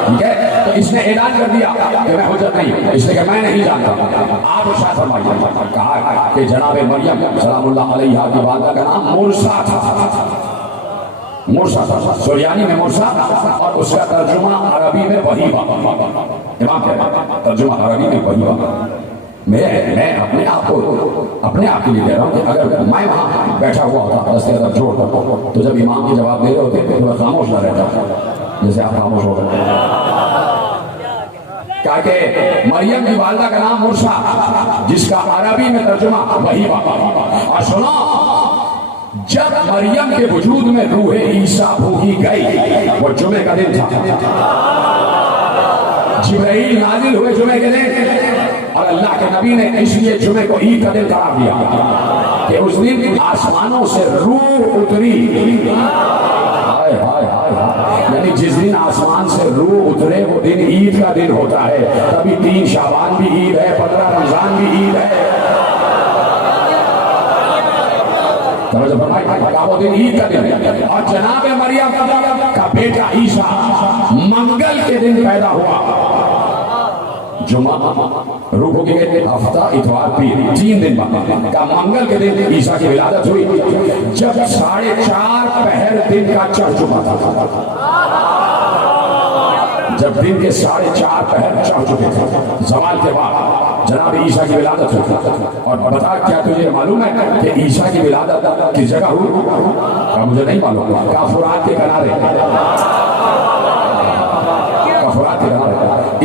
ٹھیک ہے, تو اس نے اعلان کر دیا کہ میں حجت نہیں ہوں. اس نے کہا میں نہیں جانتا. آپ ارشاد فرمائیے. کہا کہ جناب مریم سلام اللہ علیہا کی والدہ کا نام مرسا تھا. مرسا تھا, سریانی میں مرسا, اور اس کا ترجمہ عربی میں وحیبہ. امام کہتے ہیں ترجمہ عربی میں وحیبہ. میں اپنے آپ کے لیے کہہ رہا ہوں کہ اگر میں وہاں بیٹھا ہوا ہوتا دستے ادب جوڑ کر تو جب امام کے جواب دے رہے ہوتے تو میں خاموش نہ رہتا جیسے آپ خاموش ہو گئے. کہا کہ مریم کی والدہ کا نام مرسا جس کا عربی میں ترجمہ وحیبہ. اور سنو, جب مریم کے وجود میں روح عیسیٰ پھونکی گئی وہ جمعے کا دن تھا. جبرائیل نازل ہوئے جمعے کے دن, اور اللہ کے نبی نے اس لیے جمعے کو عید کا دن قرار دیا کہ اس دن آسمانوں سے روح اتری. یعنی جس دن آسمان سے روح اترے وہ دن عید کا دن ہوتا ہے. تبھی 3 شعبان بھی عید ہے, 15 رمضان بھی عید ہے. وہ دن عید کا دن ہے. اور جناب مریم کا بیٹا عیسیٰ منگل کے دن پیدا ہوا. جمعہ روح کی گئے ہفتہ اتوار پیر 3 دن بعد کا منگل کے دن عیسیٰ کی ولادت ہوئی جب 4:30 پہر دن کا چڑھ چکا تھا. جب دن کے 4:30 پہر چڑھ چکے تھے زوال کے بعد جناب عیسیٰ کی ولادت ہوئی. اور بتا کیا تجھے معلوم ہے کہ عیسیٰ کی ولادت کس جگہ ہوئی؟ کہا مجھے نہیں معلوم. کہا فرات کے کنارے. فرات کے کنارے.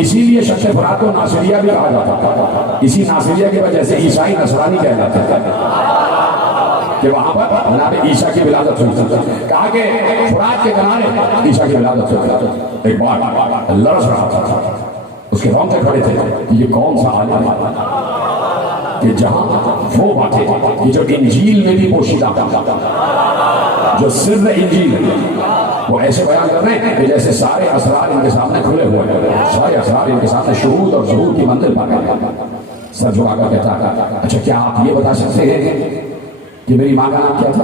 اسی لیے شخص فرات کو ناصریہ بھی کہا جاتا تھا. اسی ناصریہ کی وجہ سے عیسائی نصرانی کہلاتے تھے کہ وہاں پر جناب عیسیٰ کی ولادت ہوئی. کہا کہ فرات کے کنارے عیسیٰ کی ولادت ہوئی. ایک بار لرز رہا تھا, اس کے رونگٹے کھڑے تھے کہ یہ کون سا عالم ہے کہ جہاں وہ باتیں کہ جو انجیل میں بھی پوشیدہ, جو سر انجیل ہے وہ ایسے بیان کر رہے ہیں کہ جیسے سارے اسرار ان کے سامنے کھلے ہوئے ہیں. سارے اسرار ان کے سامنے شہود اور ظہور کی منزل پا گئے. سر جھکا کر کہتا ہے اچھا کیا آپ یہ بتا سکتے ہیں کہ میری ماں کا نام کیا تھا؟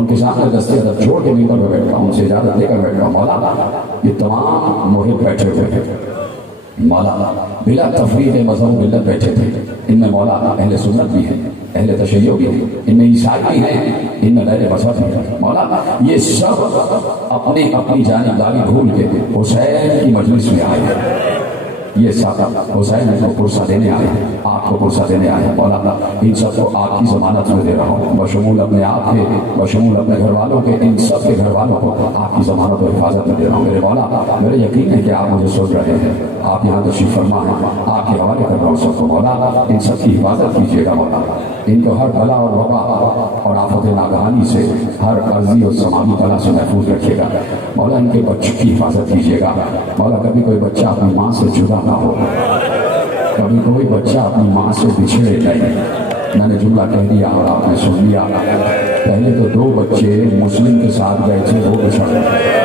ان کے سامنے دستے ادب چھوڑ کے ممبر پہ بیٹھا ہوں، ان سے اجازت لے کر بیٹھا ہوں، مولا یہ تمام محب بیٹھے ہوئے ہیں، مولا بلا تفریق مذہب ملت بیٹھے تھے، ان میں مولا اہل سنت بھی ہیں، اہل تشیع بھی ہیں، ان میں عیسائی بھی ہیں، ان میں غیر مذہب بھی ہیں، مولا یہ سب اپنی اپنی جانبداری بھول کے حسین کی مجلس میں آئے ہیں، یہ سب حسین کو پرسہ دینے آئے ہیں، آپ کو پرسہ دینے آئے ہیں، مولا ان سب کو آپ کی ضمانت میں دے رہا ہوں، بشمول اپنے آپ کے، بشمول اپنے گھر والوں کے، ان سب کے گھر والوں کو آپ کی ضمانت و حفاظت میں دے رہا ہوں میرے مولا، میرے یقین ہے کہ آپ مجھے سن رہے ہیں، آپ یہاں تشریف فرما ہیں، آپ کے حوالے کر رہا ہوں سب کو، مولا ان سب کی حفاظت کیجیے گا مولا، ان کو ہر بلا اور وبا اور آفت ناگہانی سے، ہر عرضی اور سماعی بلا سے محفوظ رکھیے گا مولا، ان کے بچوں کی حفاظت کیجیے گا مولا، کبھی کوئی بچہ اپنی ماں سے جدا نہ ہو، کبھی کوئی بچہ اپنی ماں سے بچھڑے نہیں، میں نے جملہ کہہ دیا اور آپ نے سن لیا، پہلے تو 2 بچے مسلم کے ساتھ گئے تھے، وہ بچھڑ گئے،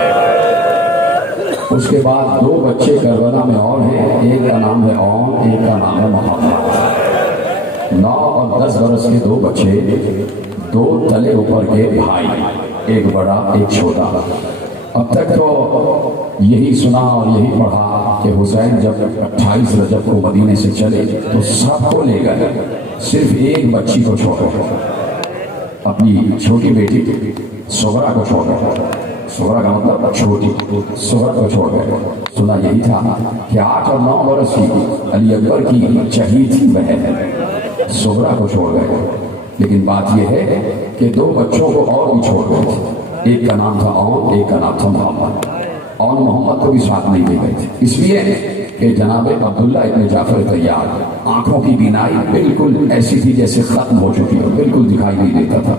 اس کے بعد 2 بچے کربلا میں اور ہیں، ایک کا نام ہے اون، ایک کا نام ہے محمد، 9 اور 10 برس کے 2 بچے، 2 تلے اوپر کے بھائی، ایک بڑا ایک چھوٹا، اب تک تو یہی سنا اور یہی پڑھا کہ حسین جب 28 رجب کو مدینے سے چلے تو سب کو لے گئے، صرف ایک بچی کو چھوڑ گئے، اپنی چھوٹی بیٹی صغرا کو چھوڑ گئے، صغرا کا مطلب چھوٹی، صغرا کو چھوڑ گئے، سنا یہی تھا کہ 8 اور 9 برس کی علی اکبر کی چہیتی بہن صغرا کو چھوڑ گئے، لیکن بات یہ ہے کہ 2 بچوں کو اور بھی چھوڑ گئے تھے، ایک کا نام تھا اون، ایک کا نام تھا محمد، اور محمد کو بھی ساتھ نہیں لے گئے تھے، اس لیے کہ جناب عبداللہ ابن جعفر طیار آنکھوں کی بینائی بالکل ایسی تھی جیسے ختم ہو چکی ہو، بالکل دکھائی نہیں دیتا تھا،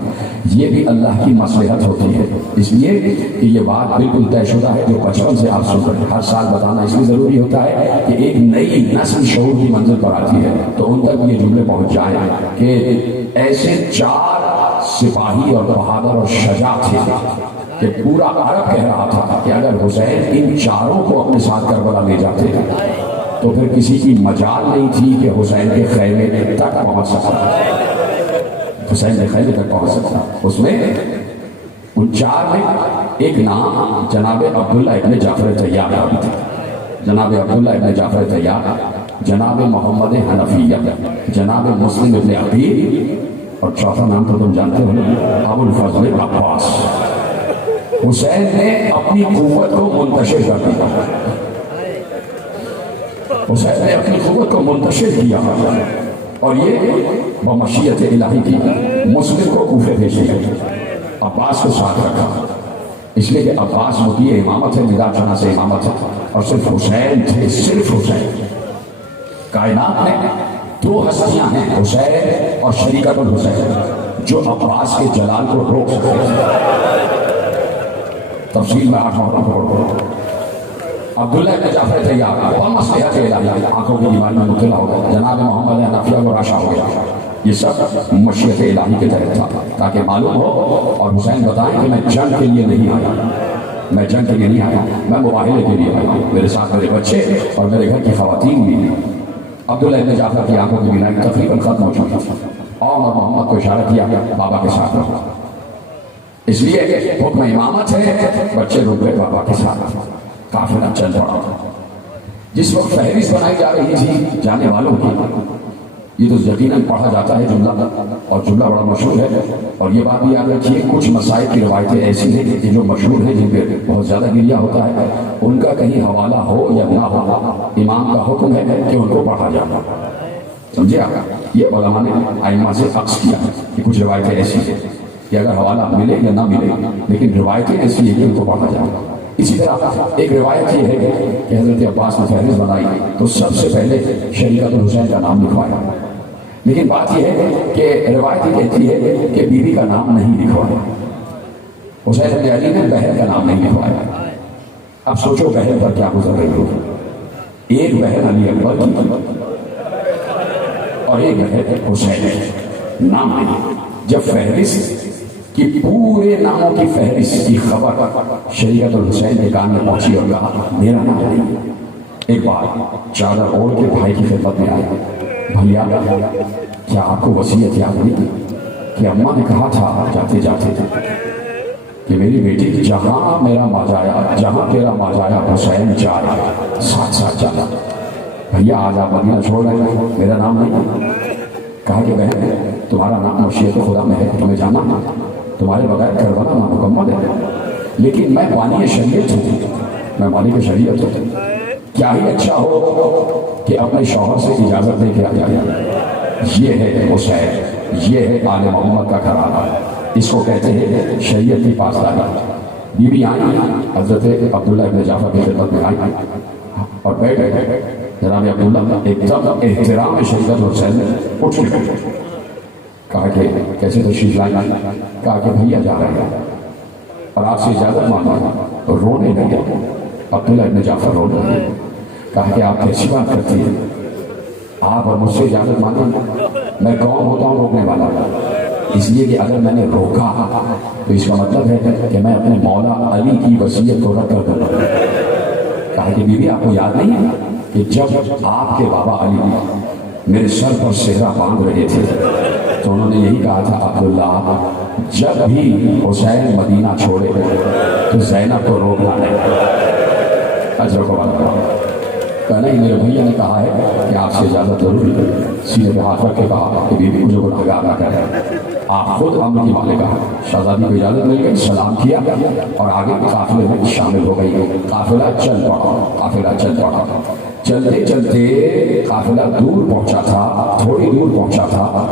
یہ بھی اللہ کی مصلحت ہوتی ہے، اس لیے کہ یہ بات بالکل طے شدہ ہے جو بچپن سے آپ سن رہے ہیں، ہر سال بتانا اس لیے ضروری ہوتا ہے کہ ایک نئی نسل شعور کی منزل پر آتی ہے تو ان تک یہ جملے پہنچ جائیں کہ ایسے 4 سپاہی اور بہادر اور شجاع تھے کہ پورا عرب کہہ رہا تھا کہ اگر حسین ان 4 کو اپنے ساتھ کربلا لے جاتے تو پھر کسی کی مجال نہیں تھی کہ حسین کے خیمے تک پہنچ سکتا، حسین کے خیمے تک پہنچ سکتا، اس میں ان 4 میں ایک نام جناب عبداللہ ابن جعفر طیار کا بھی تھا، جناب عبداللہ ابن جعفر طیار، جناب محمد حنفیہ، جناب مسلم ابن عقیل، اور چوتھا نام تو تم جانتے ہو ابو الفضل عباس۔ حسین نے اپنی قوت کو منتشر کر دیا، حسین نے اپنی قوت کو منتشر کیا اور یہ بمشیت الہی کی مسلم کو کوفے بھیج دیا، عباس کو ساتھ رکھا، اس لیے کہ عباس مطیع امامت ہے، مداد شنا سے امامت ہے، اور صرف حسین تھے، صرف حسین۔ کائنات میں 2 ہستیاں ہیں، حسین اور شریکت الحسین، جو عباس کے جلال کو روک سکتے ہیں، تفصیل میں 8 محرم پڑھو۔ عبداللہ ابن جعفر طیار بمصلحت الہی آنکھوں کی بیماری میں مبتلا ہو گیا، جناب محمد حنفیہ کو راشا ہو گیا، یہ سب مشیت الہی کے تحت تھا تاکہ معلوم ہو، اور حسین بتائیں کہ میں جنگ کے لیے نہیں آیا، میں جنگ کے لیے نہیں آیا، میں مباہلے کے لیے آیا، میرے ساتھ میرے بچے اور میرے گھر کی خواتین بھی ہیں۔ عبداللہ ابن جعفر کی آنکھوں کی بینائی تقریباً ختم ہو چکی تھی، اور محمد کو اشارہ کیا بابا کے ساتھ رہو، اس لیے کہ حکم امامت ہے، بچے رک گئے بابا کے ساتھ، قافلہ چل پڑا۔ جس وقت فہرست بنائی جا رہی تھی جانے والوں کی، یہ تو یقیناً پڑھا جاتا ہے جملہ، اور جملہ بڑا مشہور ہے، اور یہ بات بھی یاد رکھیے کچھ مسائل کی روایتیں ایسی ہیں کہ جو مشہور ہیں، جن پہ بہت زیادہ گریہ ہوتا ہے، ان کا کہیں حوالہ ہو یا نہ ہو، امام کا حکم ہے کہ ان کو پڑھا جاتا، سمجھے آپ؟ یہ علماء نے ائمہ سے عکس کیا ہے کہ کچھ روایتیں ایسی ہیں کہ اگر حوالہ ملے یا نہ ملے، لیکن روایتیں ایسی ہیں کہ ان کو پڑھا جاتا۔ اسی طرح ایک روایت یہ ہے کہ حضرت عباس نے فہرست بنائی تو سب سے پہلے شریکت الحسین کا نام لکھوایا، لیکن بات یہ ہے کہ روایت یہ کہتی ہے کہ بیوی کا نام نہیں لکھوایا، حسین ابن علی نے بہن کا نام نہیں لکھوایا۔ اب سوچو بہن پر کیا گزر رہی ہوگی، ایک بہن علی اکبر کی اور ایک بہن حسین، نام نہیں۔ جب فہرست کہ پورے ناموں کی فہرست کی خبر شریعت الحسین کے کان میں پہنچی اور کہا میرا نام نہیں، ایک بار چادر اوڑھ کے بھائی کی خدمت میں آیا، بھیا کیا آپ کو وصیت یاد نہیں کہ اماں نے کہا تھا جاتے جاتے کہ میری بیٹی جہاں میرا ماجایا، جہاں تیرا ماجایا حسین جائے، ساتھ ساتھ جانا۔ بھیا آج آپ مدینہ چھوڑ رہے ہیں، میرا نام نہیں۔ کہا کہ بہن تمہارا نام مشیت خدا میں ہے، تمہیں جانا، تمہارے بغیر کربلا نامکمل ہے، لیکن میں بانی شریعت ہوں، میں مالک شریعت ہوں۔ کیا ہی اچھا ہو کہ اپنے شوہر سے اجازت دے کے آ جائے۔ یہ ہے حسین، یہ ہے آل محمد کا گھرانہ، اس کو کہتے ہیں شریعت کی پاسداری۔ بی بی آئیں حضرت عبداللہ ابن جعفر کی خدمت میں آئیں اور بیٹھ گئے۔ جناب عبداللہ ایک دم احترام شریعت حسین نے اٹھ کے کہا کہ کیسے تشریف لائیں؟ کہا کہ بھیا جا رہے ہیں اور آپ سے اجازت مانگا۔ رونے لگے عبداللہ ابن جعفر، رونے لگے۔ کہا کہ آپ کیسی بات کرتی ہیں، آپ اور مجھ سے اجازت مانگیں؟ میں کون ہوتا ہوں روکنے والا؟ اس لیے کہ اگر میں نے روکا تو اس کا مطلب ہے کہ میں اپنے مولا علی کی وصیت کو رد کر دوں گا۔ کہا کہ بی بی آپ کو یاد نہیں ہے کہ جب آپ کے بابا علی میرے سر پر صحرا باندھ رہے تھے تو انہوں نے یہی کہا تھا، عبداللہ جب بھی حسین مدینہ چھوڑے تو زینب کو روکنا ہے۔ اجر کو کہا نہیں، میرے بھیا نے کہا ہے کہ آپ سے اجازت ضروری ہے۔ سینے پہ ہاتھ رکھ کے کہا کہ بی بی مجھے گناہگار نہ کرے، آپ خود امر کی مالک۔ شہزادی کو اجازت مل گئی، سلام کیا اور آگے کے قافلے میں شامل ہو گئی۔ قافلہ چل پڑا، قافلہ چل پڑا۔ چلتے چلتے قافلہ دور پہنچا تھا، تھوڑی دور پہنچا تھا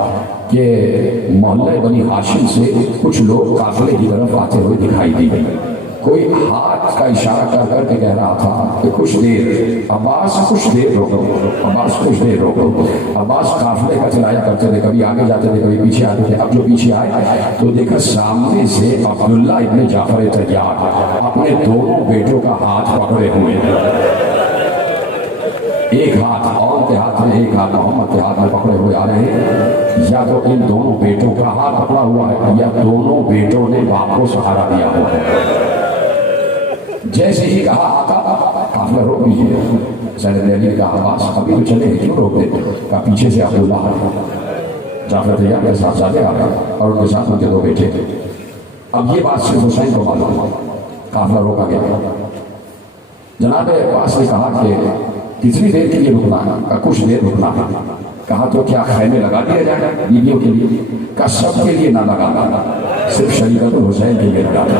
کہ محلہ بنی ہاشم سے کچھ لوگ قافلے کی طرف آتے ہوئے دکھائی دی۔ کوئی ہاتھ کا اشارہ کر کر کے کہہ رہا تھا کہ کچھ دیر عباس، کچھ دیر روکو، عباس کچھ دیر روکو۔ عباس قافلے کا چلایا کرتے تھے، کبھی آگے جاتے تھے کبھی پیچھے آتے تھے۔ اب جو پیچھے آئے تو دیکھا سامنے سے عبداللہ ابن جعفر طیار اپنے دونوں بیٹوں کا ہاتھ پکڑے ہوئے، ایک ہاتھ اور کے ہاتھ میں، ایک ہاتھ محمد کے ہاتھ میں پکڑے ہوئے آ رہے ہیں۔ یا تو ان دونوں بیٹوں کا ہاتھ پکڑا ہوا ہے یا دونوں بیٹوں نے باپ کو سہارا دیا ہوا ہے۔ جیسے ہی کہا آقا قافلہ روک لیجیے، حسین ابن علی نے کہا عباس ابھی تو چلے ہیں، کیوں روک دیتے؟ کہا پیچھے سے عبداللہ آ رہے، جعفر طیار کے ساتھ زیادہ آ رہے اور ان کے ساتھ ان کے دو بیٹے تھے۔ اب یہ بات صرف حسین کو معلوم ہوا، قافلہ روکا گیا۔ جناب عباس نے کہا کہ کتنی دیر کے لیے رکنا ہے؟ کہا کچھ دیر رکنا ہے۔ کہا تو کیا خیمے لگا دیا جائے بیویوں کے لیے؟ کہا سب کے لیے نہ لگانا، صرف شریعت حسین کے لیے لگانا۔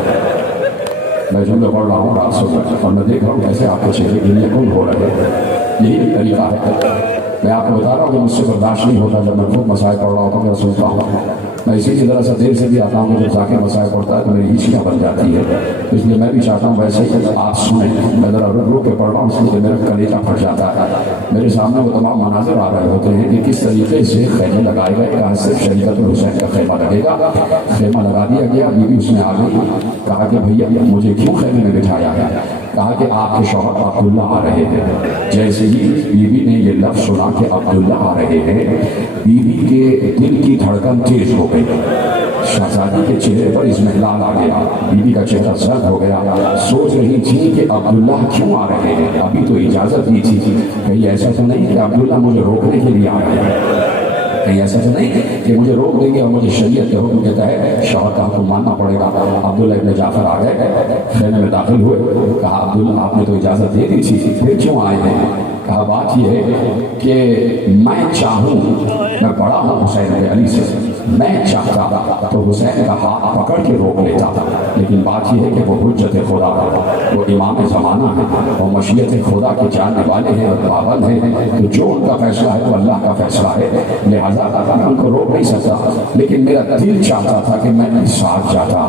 میں جملے پڑھ رہا ہوں رات سے اور میں دیکھ رہا ہوں کیسے آپ کے چہرے کے لیے کون ہو رہے ہیں۔ یہی طریقہ ہے، میں آپ کو بتا رہا ہوں کہ مجھ سے برداشت نہیں ہوتا جب میں خود مسائل پڑھ رہا ہوتا ہوں، میں سنتا ہوں، میں اسی کی ذرا سا دیر سے بھی آتا ہوں، جب ذاکر مسائل پڑھتا ہے تو میری ہچکیاں بن جاتی ہے، اس لیے میں بھی چاہتا ہوں ویسے ہی آپ سنیں۔ میں ذرا رک رک کے پڑھ رہا ہوں اس لیے میرا کلیجہ پھٹ جاتا ہے۔ میرے سامنے وہ تمام مناظر آ رہے ہوتے ہیں کہ کس طریقے سے خیمے لگائے گئے، کہاں صرف شریعت حسین کا خیمہ لگے گا۔ خیمہ لگا دیا گیا، بیوی اس میں آ گئی۔ کہا کہ بھیا مجھے کیوں خیمے میں بٹھایا ہے؟ کہا کہ آپ کے شوہر عبداللہ آ رہے تھے۔ جیسے ہی بیوی نے یہ لفظ سنا کہ عبداللہ آ رہے ہیں، بیوی کے دل کی دھڑکن تیز ہو گئی۔ شہزادی کے چہرے پر اطمینان آ گیا، بیوی کا چہرہ سرد ہو گیا۔ سوچ رہی تھی کہ عبداللہ کیوں آ رہے ہیں، ابھی تو اجازت دی تھی، کہیں ایسا تو نہیں کہ عبداللہ مجھے روکنے کے لیے آ رہے ہیں، کہیں ایسا تو نہیں کہ مجھے روک دیں گے اور مجھے شریعت کے حکم کے تحت شوہر کا حکم ماننا پڑے گا۔ عبداللہ ابن جعفر آ گئے، خیمے میں داخل ہوئے۔ کہا عبداللہ آپ نے تو اجازت دے دی تھی، پھر کیوں آئے ہیں؟ کہا بات یہ ہے کہ میں چاہوں، میں بڑا ہوں حسین ابن علی سے، میں چاہتا تو حسین کا ہاتھ پکڑ کے روک لیتا، لیکن بات یہ ہے کہ وہ حجت خدا ہے، وہ امام زمانہ ہے، وہ مشیت خدا کے جاننے والے ہیں اور پابند ہیں، تو جو ان کا فیصلہ ہے وہ اللہ کا فیصلہ ہے، لہٰذا میں ان کو روک نہیں سکتا۔ لیکن میرا دل چاہتا تھا کہ میں بھی ساتھ جاتا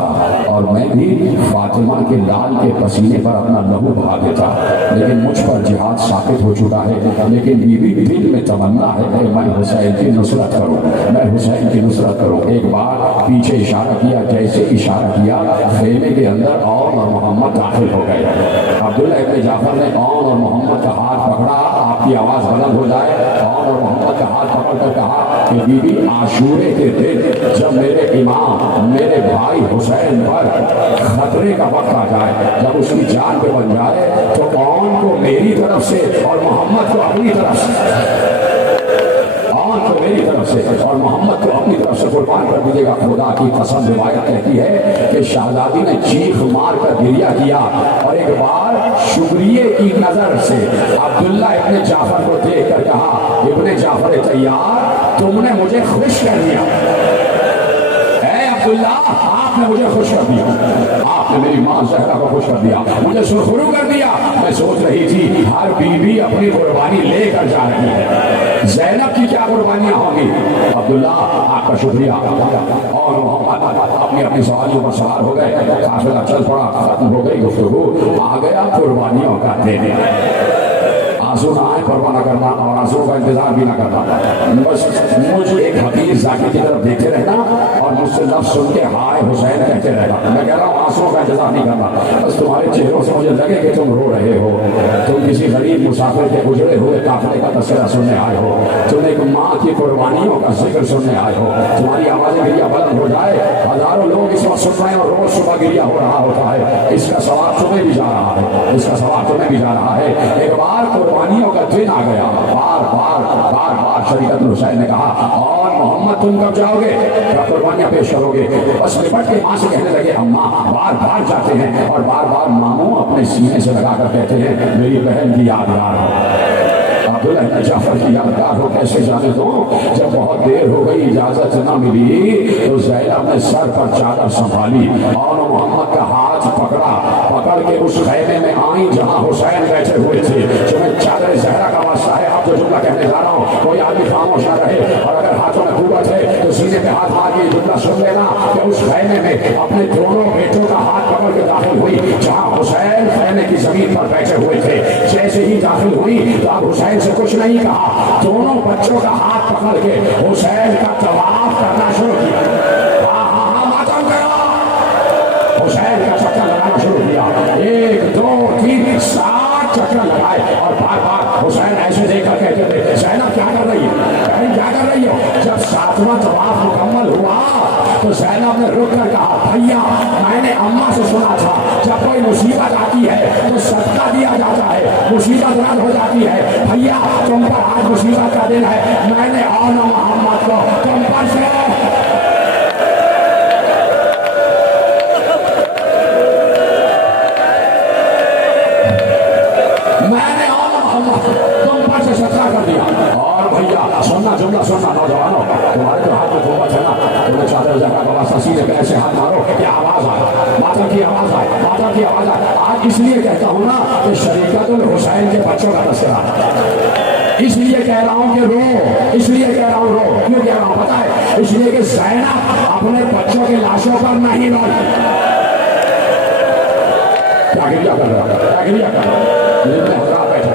اور میں بھی فاطمہ کے لال کے پسینے پر اپنا لہو بہا دیتا، لیکن مجھ پر جہاد ثابت ہو چکا ہے، لیکن بیوی دل میں تمنا ہے کہ میں حسین کی نصرت کروں، میں حسین کی نصرت کروں۔ ایک بار پیچھے اشارہ کیا، جیسے اشارہ کیا خیمے کے اندر اون اور محمد داخل ہو گئے۔ عبداللہ ابن جعفر نے اون اور محمد کا ہاتھ پکڑا، آپ کی آواز بلند ہو جائے، اون اور محمد کا ہاتھ پکڑ کر کہا کہ بی بی عاشورے کے دن جب میرے امام میرے بھائی حسین پر خطرے کا وقت آ جائے، جب اس کی جان پہ بن جائے تو اون کو میری طرف سے اور محمد کو اپنی طرف سے، اون کو میری طرف سے اور محمد کو اپنی طرف سے قربان کر دیجیے گا. خدا کی قسم روایت کہتی ہے کہ شہزادی نے چیخ مار کر گریہ کیا اور ایک بار شکریہ کی نظر سے عبداللہ ابن جعفر کو دیکھ کر کہا ابن جعفر طیار تم نے مجھے خوش کر دیا. اے عبداللہ آپ نے مجھے خوش کر دیا, آپ نے میری ماں زہرا کو خوش کر دیا, مجھے سرخرو کر دیا. میں سوچ رہی تھی ہر بیوی اپنی قربانی لے کر جا رہی ہے, زینب کی کیا قربانیاں ہوں گی. عبداللہ آپ کا شکریہ. اور محمد اپنی اپنی سواریوں پر سوار ہو گئے, قافلہ چل پڑا, ختم ہو گئی گفتگو, آ گیا قربانیوں کا دن. آنسو نہ آئے پرواہ نہ کرنا اور آنسو کا انتظار بھی نہ کرنا, بس مجھے ایک حقیر ذاکر کی طرف دیکھتے رہنا اور مجھ سے لفظ سن کے ہائے حسین کہتے رہنا. میں کہہ رہا ہوں آنسو کا انتظار نہیں کرنا, بس تمہارے چہروں سے مجھے لگے کہ تم رو رہے ہو, تم کسی غریب مسافر کے گزرے ہوئے قافلے کا تذکرہ سننے آئے ہو, تم ایک ماں کی قربانیوں کا ذکر سننے آئے ہو. تمہاری آوازیں گریہ بلند ہو جائے, ہزاروں لوگ اس وقت سن رہے ہیں اور روز صبح گریہ ہو رہا ہوتا ہے. اس کا ثواب تمہیں بھی جا رہا ہے, اس کا ثواب تمہیں بھی جا رہا ہے. ایک بار قربانیوں کا دن آ گیا. بار شریعت حسین نے کہا اور محمد تم کب جاؤ گے, کب قربانیاں پیش کرو گے. بس لپٹ کے ماں سے کہنے لگے اماں بار جاتے ہیں اور بار ماموں اپنے سینے سے لگا کر کہتے ہیں میری بہن کی یادگار ہو. عبداللہ ابن جعفر کی یادگار ہو کیسے جانے دو. جب بہت دیر ہو گئی اجازت نہ ملی تو زینب نے سر پر چادر سنبھالی اور محمد کا ہاتھ پکڑ کے اس خیمے میں آئی جہاں حسین بیٹھے ہوئے تھے. تمہیں چادر زہرا کا واسطہ ہے, اب جو جملہ کہنے جا رہا ہوں کوئی آدمی خاموش نہ رہے, اور اگر ہاتھوں میں قوت ہے تو سینے پہ ہاتھ مار کے جملہ سن لینا کہ اس خیمے میں اپنے دونوں بیٹوں کا ہاتھ پکڑ کے داخل ہوئی جہاں حسین خیمے کی زمین پر بیٹھے ہوئے تھے. جیسے ہی داخل ہوئی تو اب حسین سے کچھ نہیں کہا, دونوں بچوں کا ہاتھ پکڑ کے حسین کا طواف کرنا شروع کیا. ماتم کرو, حسین کا چکر لگانا شروع کیا. 1 2 3 7 چکر لگائے اور بار حسین ایسے دیکھ کر کہتے تھے زینب کیا کر رہی ہے, بہن کیا کر رہی ہو. جب 7واں طواف مکمل ہوا تو زینب نے رک کر کہا بھیا میں نے اماں سے سنا تھا جب کوئی مصیبت آتی ہے تو صدقہ دیا جاتا ہے, مصیبت رد ہو جاتی ہے. بھیا تم پر آج مصیبت کا دن ہے, میں نے اور نہ محمد کو تم پر سے صدقہ کر دیا. اور بھیا سننا جملہ سننا نوجوانوں, تمہارے تو ہاتھ میں قوت ہے نا, تمہیں چادر زہرا کا واسطہ سینے پہ ایسے ہاتھ مارو کہ آواز آئے, ماتم کی آواز آئے, ماتم کی آواز آئے. آج اس لیے کہتا ہوں نا کہ شریعت الحسین کے بچوں کا تذکرہ, اس لیے کہہ رہا ہوں کہ رو, اس لیے کہہ رہا ہوں رو. کیوں کہہ رہا ہوں پتہ ہے, اس لیے کہ زینب اپنے بچوں کی لاشوں پر نہیں روئی. کیا گریہ کر رہا ہے, کیا گریہ کر رہا ہے. جتنے حضرات بیٹھے,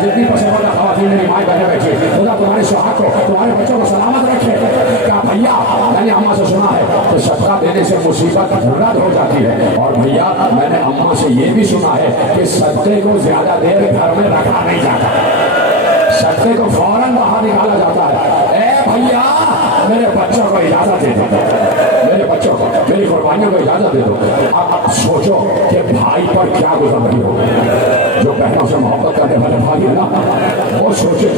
جتنی پسندہ خواتین میری مائیں بہنیں بیٹھی, خدا تمہارے سہاگ کو تمہارے بچوں کو سلامت رکھے. کیا بھیا میں نے اماں سے سنا ہے کہ صدقہ دینے سے مصیبت رد ہو جاتی ہے, اور بھیا میں نے اماں سے یہ بھی سنا ہے کہ صدقے کو زیادہ دیر گھر میں رکھا نہیں جاتا, صدقے کو فوراً باہر نکالا جاتا ہے. اے بھیا میرے بچوں کو اجازت دے دو, میرے بچوں کو میری قربانیوں کو اجازت دے دو. اب سوچو کہ بھائی پر کیا گزر رہی ہو. جو بہنوں سے محبت کرنے والے بھائی ہے نا, وہ سوچے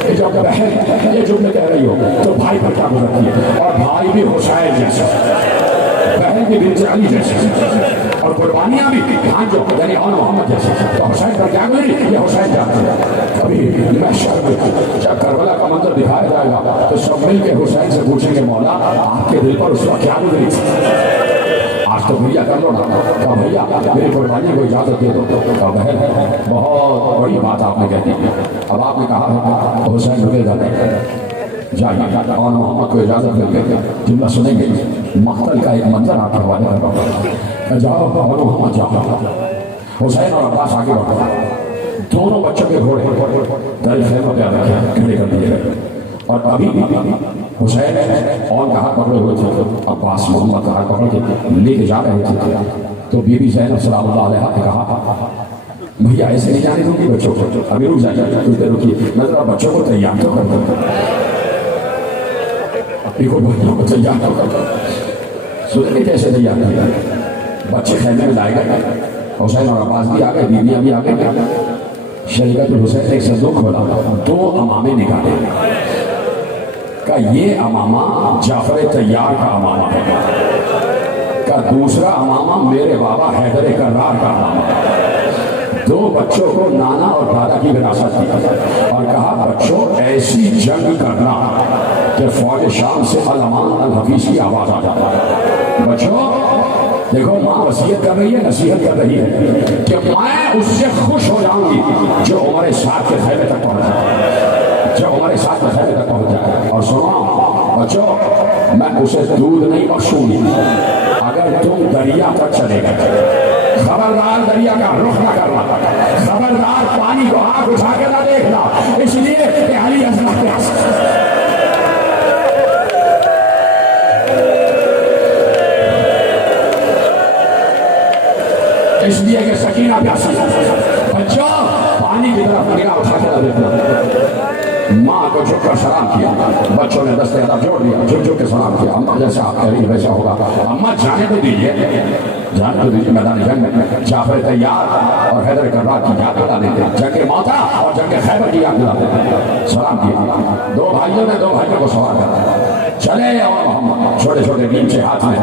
کہ جب بہن یہ جملے کہہ رہی ہو تو بھائی پر کیا گزرتی ہے. اور بھائی بھی حسین جیسا, بہن بھی بنت علی جیسے, اور قربانیاں بھی جو یعنی اور محمد جیسے. تو حسین پر کیا گزری یہ حسین جانتے ہیں. کبھی محشر میں جب کربلا کا منظر دکھایا جائے گا تو سب مل کے حسین سے پوچھیں گے مولا آپ کے دل پر اس وقت کیا گزری تھی, آج تو بھیا کر لو نا. کہا بھیا میری قربانی کو اجازت دے دو. کہا بہن بہت بڑی بات آپ نے کہہ دی. اب آپ نے کہا حسین رکے جاتے جائیے اور محمد کو اجازت دے دیں. جملہ سنیں گے, مقتل کا ایک منظر آپ کے حوالے کر رہا ہوں. جاؤ اور محمد جاؤ. حسین اور عباس آگے بڑھا, دونوں بچوں کے گھوڑے در خیمہ پہ کھڑے کر دیے گئے. اور ابھی حسین اور کا ہاتھ پکڑے ہوئے تھے, عباس محمد کا ہاتھ پکڑ کے لے کے جا رہے تھے. تو بی بی زینب سلام اللہ علیہا نے کہا بھیا ایسے نہیں جانے دوں گی بچوں کو, ابھی رک جائیے کچھ دیر رکیے, نظر بچوں کو تیار تو کر دو, اپنی کو بچوں کو تیار تو کر دو. سنیں کیسے تیار کیا, بچے خیمے میں لائے گئے, حسین اور عباس بھی آ گئے, بیویاں بھی آ گئی. شریعت الحسین نے ایک صندوق کھولا, 2 امامے نکالے. کا یہ امامہ جعفر طیار کا امامہ ہے، کا دوسرا امامہ میرے بابا حیدر کرار کا امامہ ہے۔ دو بچوں کو نانا اور دادا کی وراثت دی اور کہا بچوں ایسی جنگ کرنا کہ فوج شام سے الامان الحفیظ کی آواز آ جاتا۔ بچوں دیکھو ماں وصیت کر رہی ہے، نصیحت کر رہی ہے کہ میں اس سے خوش ہو جاؤں گی جو ہمارے ساتھ کے خیمے تک پہنچ جائے، جو ہمارے ساتھ کے خیمے تک پہنچ جائے۔ اور سنو بچوں، میں اسے دودھ نہیں بخشوں گی اگر تم دریا تک چلے گئے۔ خبردار دریا کا رخ نہ کرنا، خبردار پانی کو آنکھ اٹھا کے نہ دیکھنا، اس لیے کہ علی اصغر کے اس لیے کہ سکینہ پیاسی بچوں پانی کی طرف نگاہ اٹھا کے نہ دیکھنا۔ ماں کو جھک کر سلام کیا، بچوں نے دستے ادب جوڑ دیا، جھک جھک کے سلام کیا۔ اماں جیسا آپ کہہ رہی ویسا ہوگا، اماں جانے تو دیجیے، جانے تو دیجیے میدان جنگ میں جعفر طیار اور حیدر کرار کی یاد دلا دیتے، جنگ موتا اور جنگ خیبر کی یاد دلا دیتے۔ سلام کیا، دو بھائیوں نے دو بھائیوں کو سوال کرا، چلے اور محمد چھوٹے چھوٹے نیچے ہاتھ میں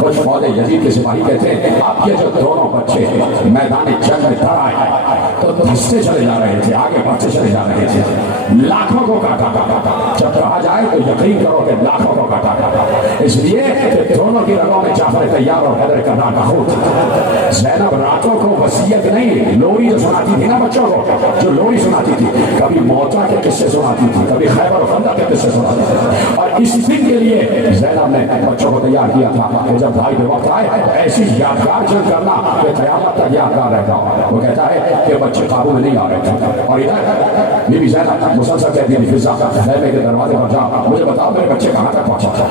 کچھ فوج یزید کے سپاہی کہتے ہیں آپ کے جو دونوں بچے میدان جنگ میں در آئے تو دھستے چلے جا رہے تھے، آگے بڑھتے چلے جا رہے تھے، لاکھوں کو کاٹا۔ جب کہا جائے تو یقین کرو کہ لاکھوں کو کاٹا، اس لیے کہ دونوں کی رگوں میں جعفر طیار اور حیدر کرار کا خون تھا۔ زینب راتوں کو وصیت نہیں، لوری جو سناتی تھی نا بچوں کو، جو لوری سناتی تھی، کبھی موتا کے قصے سناتی تھی، کبھی خیبر و خندق کے قصے سناتی تھی، اور اس دن کے لیے زینب نے بچوں کو تیار کیا تھا کہ جب بھائی کے وقت آئے ایسی یادگار جنگ کرنا کہ قیامت تک یادگار رہتا۔ وہ کہتا ہے کہ بچے قابو میں نہیں آ رہے تھے، اور ادھر بی بی زینب مسلسل کہتی تھی فضا خیمے کے دروازے پر جا مجھے بتاؤ میرے بچے کہاں تک پہنچا۔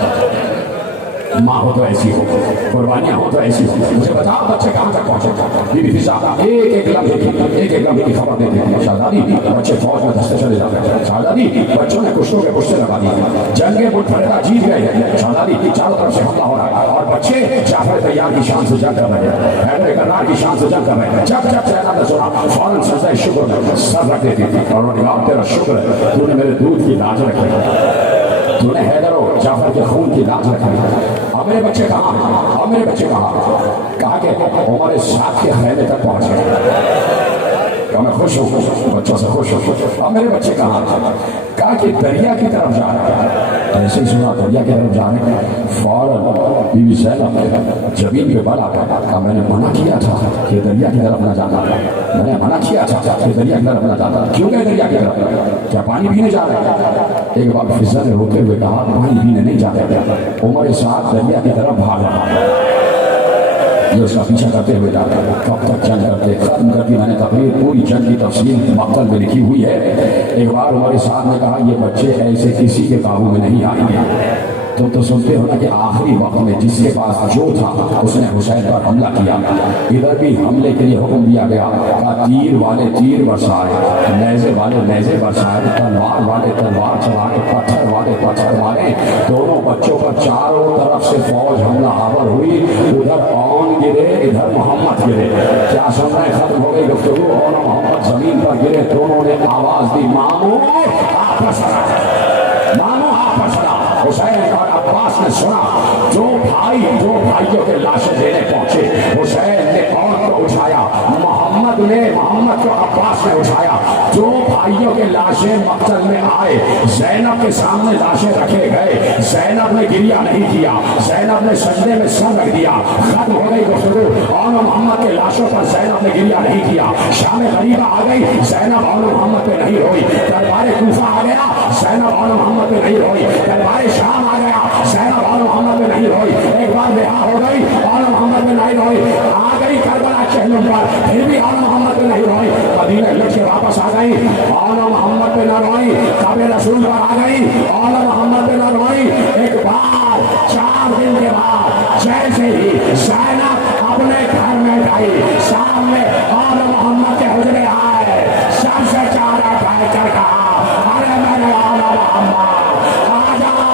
ماں ہو تو ایسی ہو، قربانیاں ہو تو ایسی ہو، مجھے بتاؤ بچے کہاں تک پہنچے۔ بی بی فضا ایک ایک لمحے کی خبر دیتے ہیں، شہزادی بچے فوج میں دھستے چلے جاتے ہیں، شہزادی بچوں نے کشتوں کے کشتے لگا دیے، جنگ متحدہ جیت گئے ہیں، شہزادی چاروں طرف سے حملہ ہو رہا ہے اور بچے جعفر طیار کی شان سے جنگ کر رہے ہیں، حیدر کرار کی شان سے جنگ کر رہے ہیں۔ جب جب زینب نے سنا فوراً سجدہ شکر میں سر رکھ دیتی تھی اور انہوں نے کہا تیرا شکر ہے تو نے میرے دودھ کی لاج رکھی، تو نے حیدر و جعفر کے خون کی لاج رکھی۔ اب میرے بچے کہاں ہیں؟ اب میرے بچے کہاں ہیں؟ کہا کہ ہمارے ساتھ کے خیمے تک پہنچے۔ کہ میں خوش ہوں، بچوں سے خوش ہوں، اب میرے بچے کہاں ہیں؟ کہا کہ دریا کی طرف جا رہے ہیں۔ ایسے ہی سنا دریا کی طرف جا رہے ہیں، فوراً بی بی زینب زمین پہ بل آ گیا، کہا میں نے منع کیا تھا کہ دریا کی طرف نہ جانا، میں نے منع کیا تھا کہ دریا کی طرف نہ جانا، کیوں کہ دریا کی طرف کیا پانی پینے جا رہے ہیں؟ ایک بار فضا نے روتے ہوئے کہا پانی پینے نہیں جاتے، عمر ساتھ دریا کی طرف بھاگ رہا ہے، یہ اس کا پیچھا کرتے ہوئے جاتے ہیں، کب تک جنگ کرتے ختم کر دی۔ میں نے تقریر پوری جنگ کی تفصیل مقتل میں لکھی ہوئی ہے۔ ایک بار عمر صاحب نے کہا یہ بچے ایسے کسی کے قابو میں نہیں آئیں گے۔ تو سنتے ہو نا کہ آخری وقت میں جس کے پاس جو تھا اس نے حسین پر حملہ کیا، ادھر بھی حملے کے لیے حکم دیا گیا، کہا تیر والے تیر برسائے، نیزے والے نیزے برسائے، تلوار والے تلوار چلائے، پتھر والے پتھر مارے۔ دونوں بچوں پر چاروں طرف سے فوج حملہ آور ہوئی، ادھر اون گرے ادھر محمد گرے۔ کیا سن رہے؟ ختم ہو گئی گفتگو، اون اور محمد زمین پر گرے، دونوں نے آواز دی مامو آپس مامو آپس۔ حسین اور عباس نے سنا، دو بھائیوں کے لاشیں دینے پہنچے، حسین نے عورت کو اٹھایا، محمد کو عباس نے اٹھایا، دو بھائیوں کے لاشیں مقتل میں آئے، زینب کے سامنے لاشیں رکھے گئے، زینب نے گریہ نہیں کیا، زینب نے سجدے میں سر رکھ دیا۔ ختم ہو گئی گفتگو، اور محمد کے لاشوں پر زینب نے گریہ نہیں کیا۔ شام غریبہ آ گئی، زینب اور محمد پہ نہیں روئی۔ دربار کوفہ آ گیا، زینب اور محمد پہ نہیں روئی۔ دربار شام آ گیا، زینب اور محمد پہ نہیں روئی۔ ایک بار بیاہ ہو گئی اور محمد پہ نہیں روئی۔ آ گئی کربلا چہلم پر، پھر بھی اور محمد پہ نہیں روئی۔ مدینہ لٹ کے واپس آ گئی اور محمد پہ نہ روئی۔ کعبہ رسول پر آ گئی اور محمد پہ نہ روئی۔ ایک بار 4 دن کے بعد جیسے ہی زینب اپنے گھر میں گئی، سامنے اور محمد کے حجرے آئے، سر سے چادر اٹھا کر کہا ارے میرے والا محمد آ جا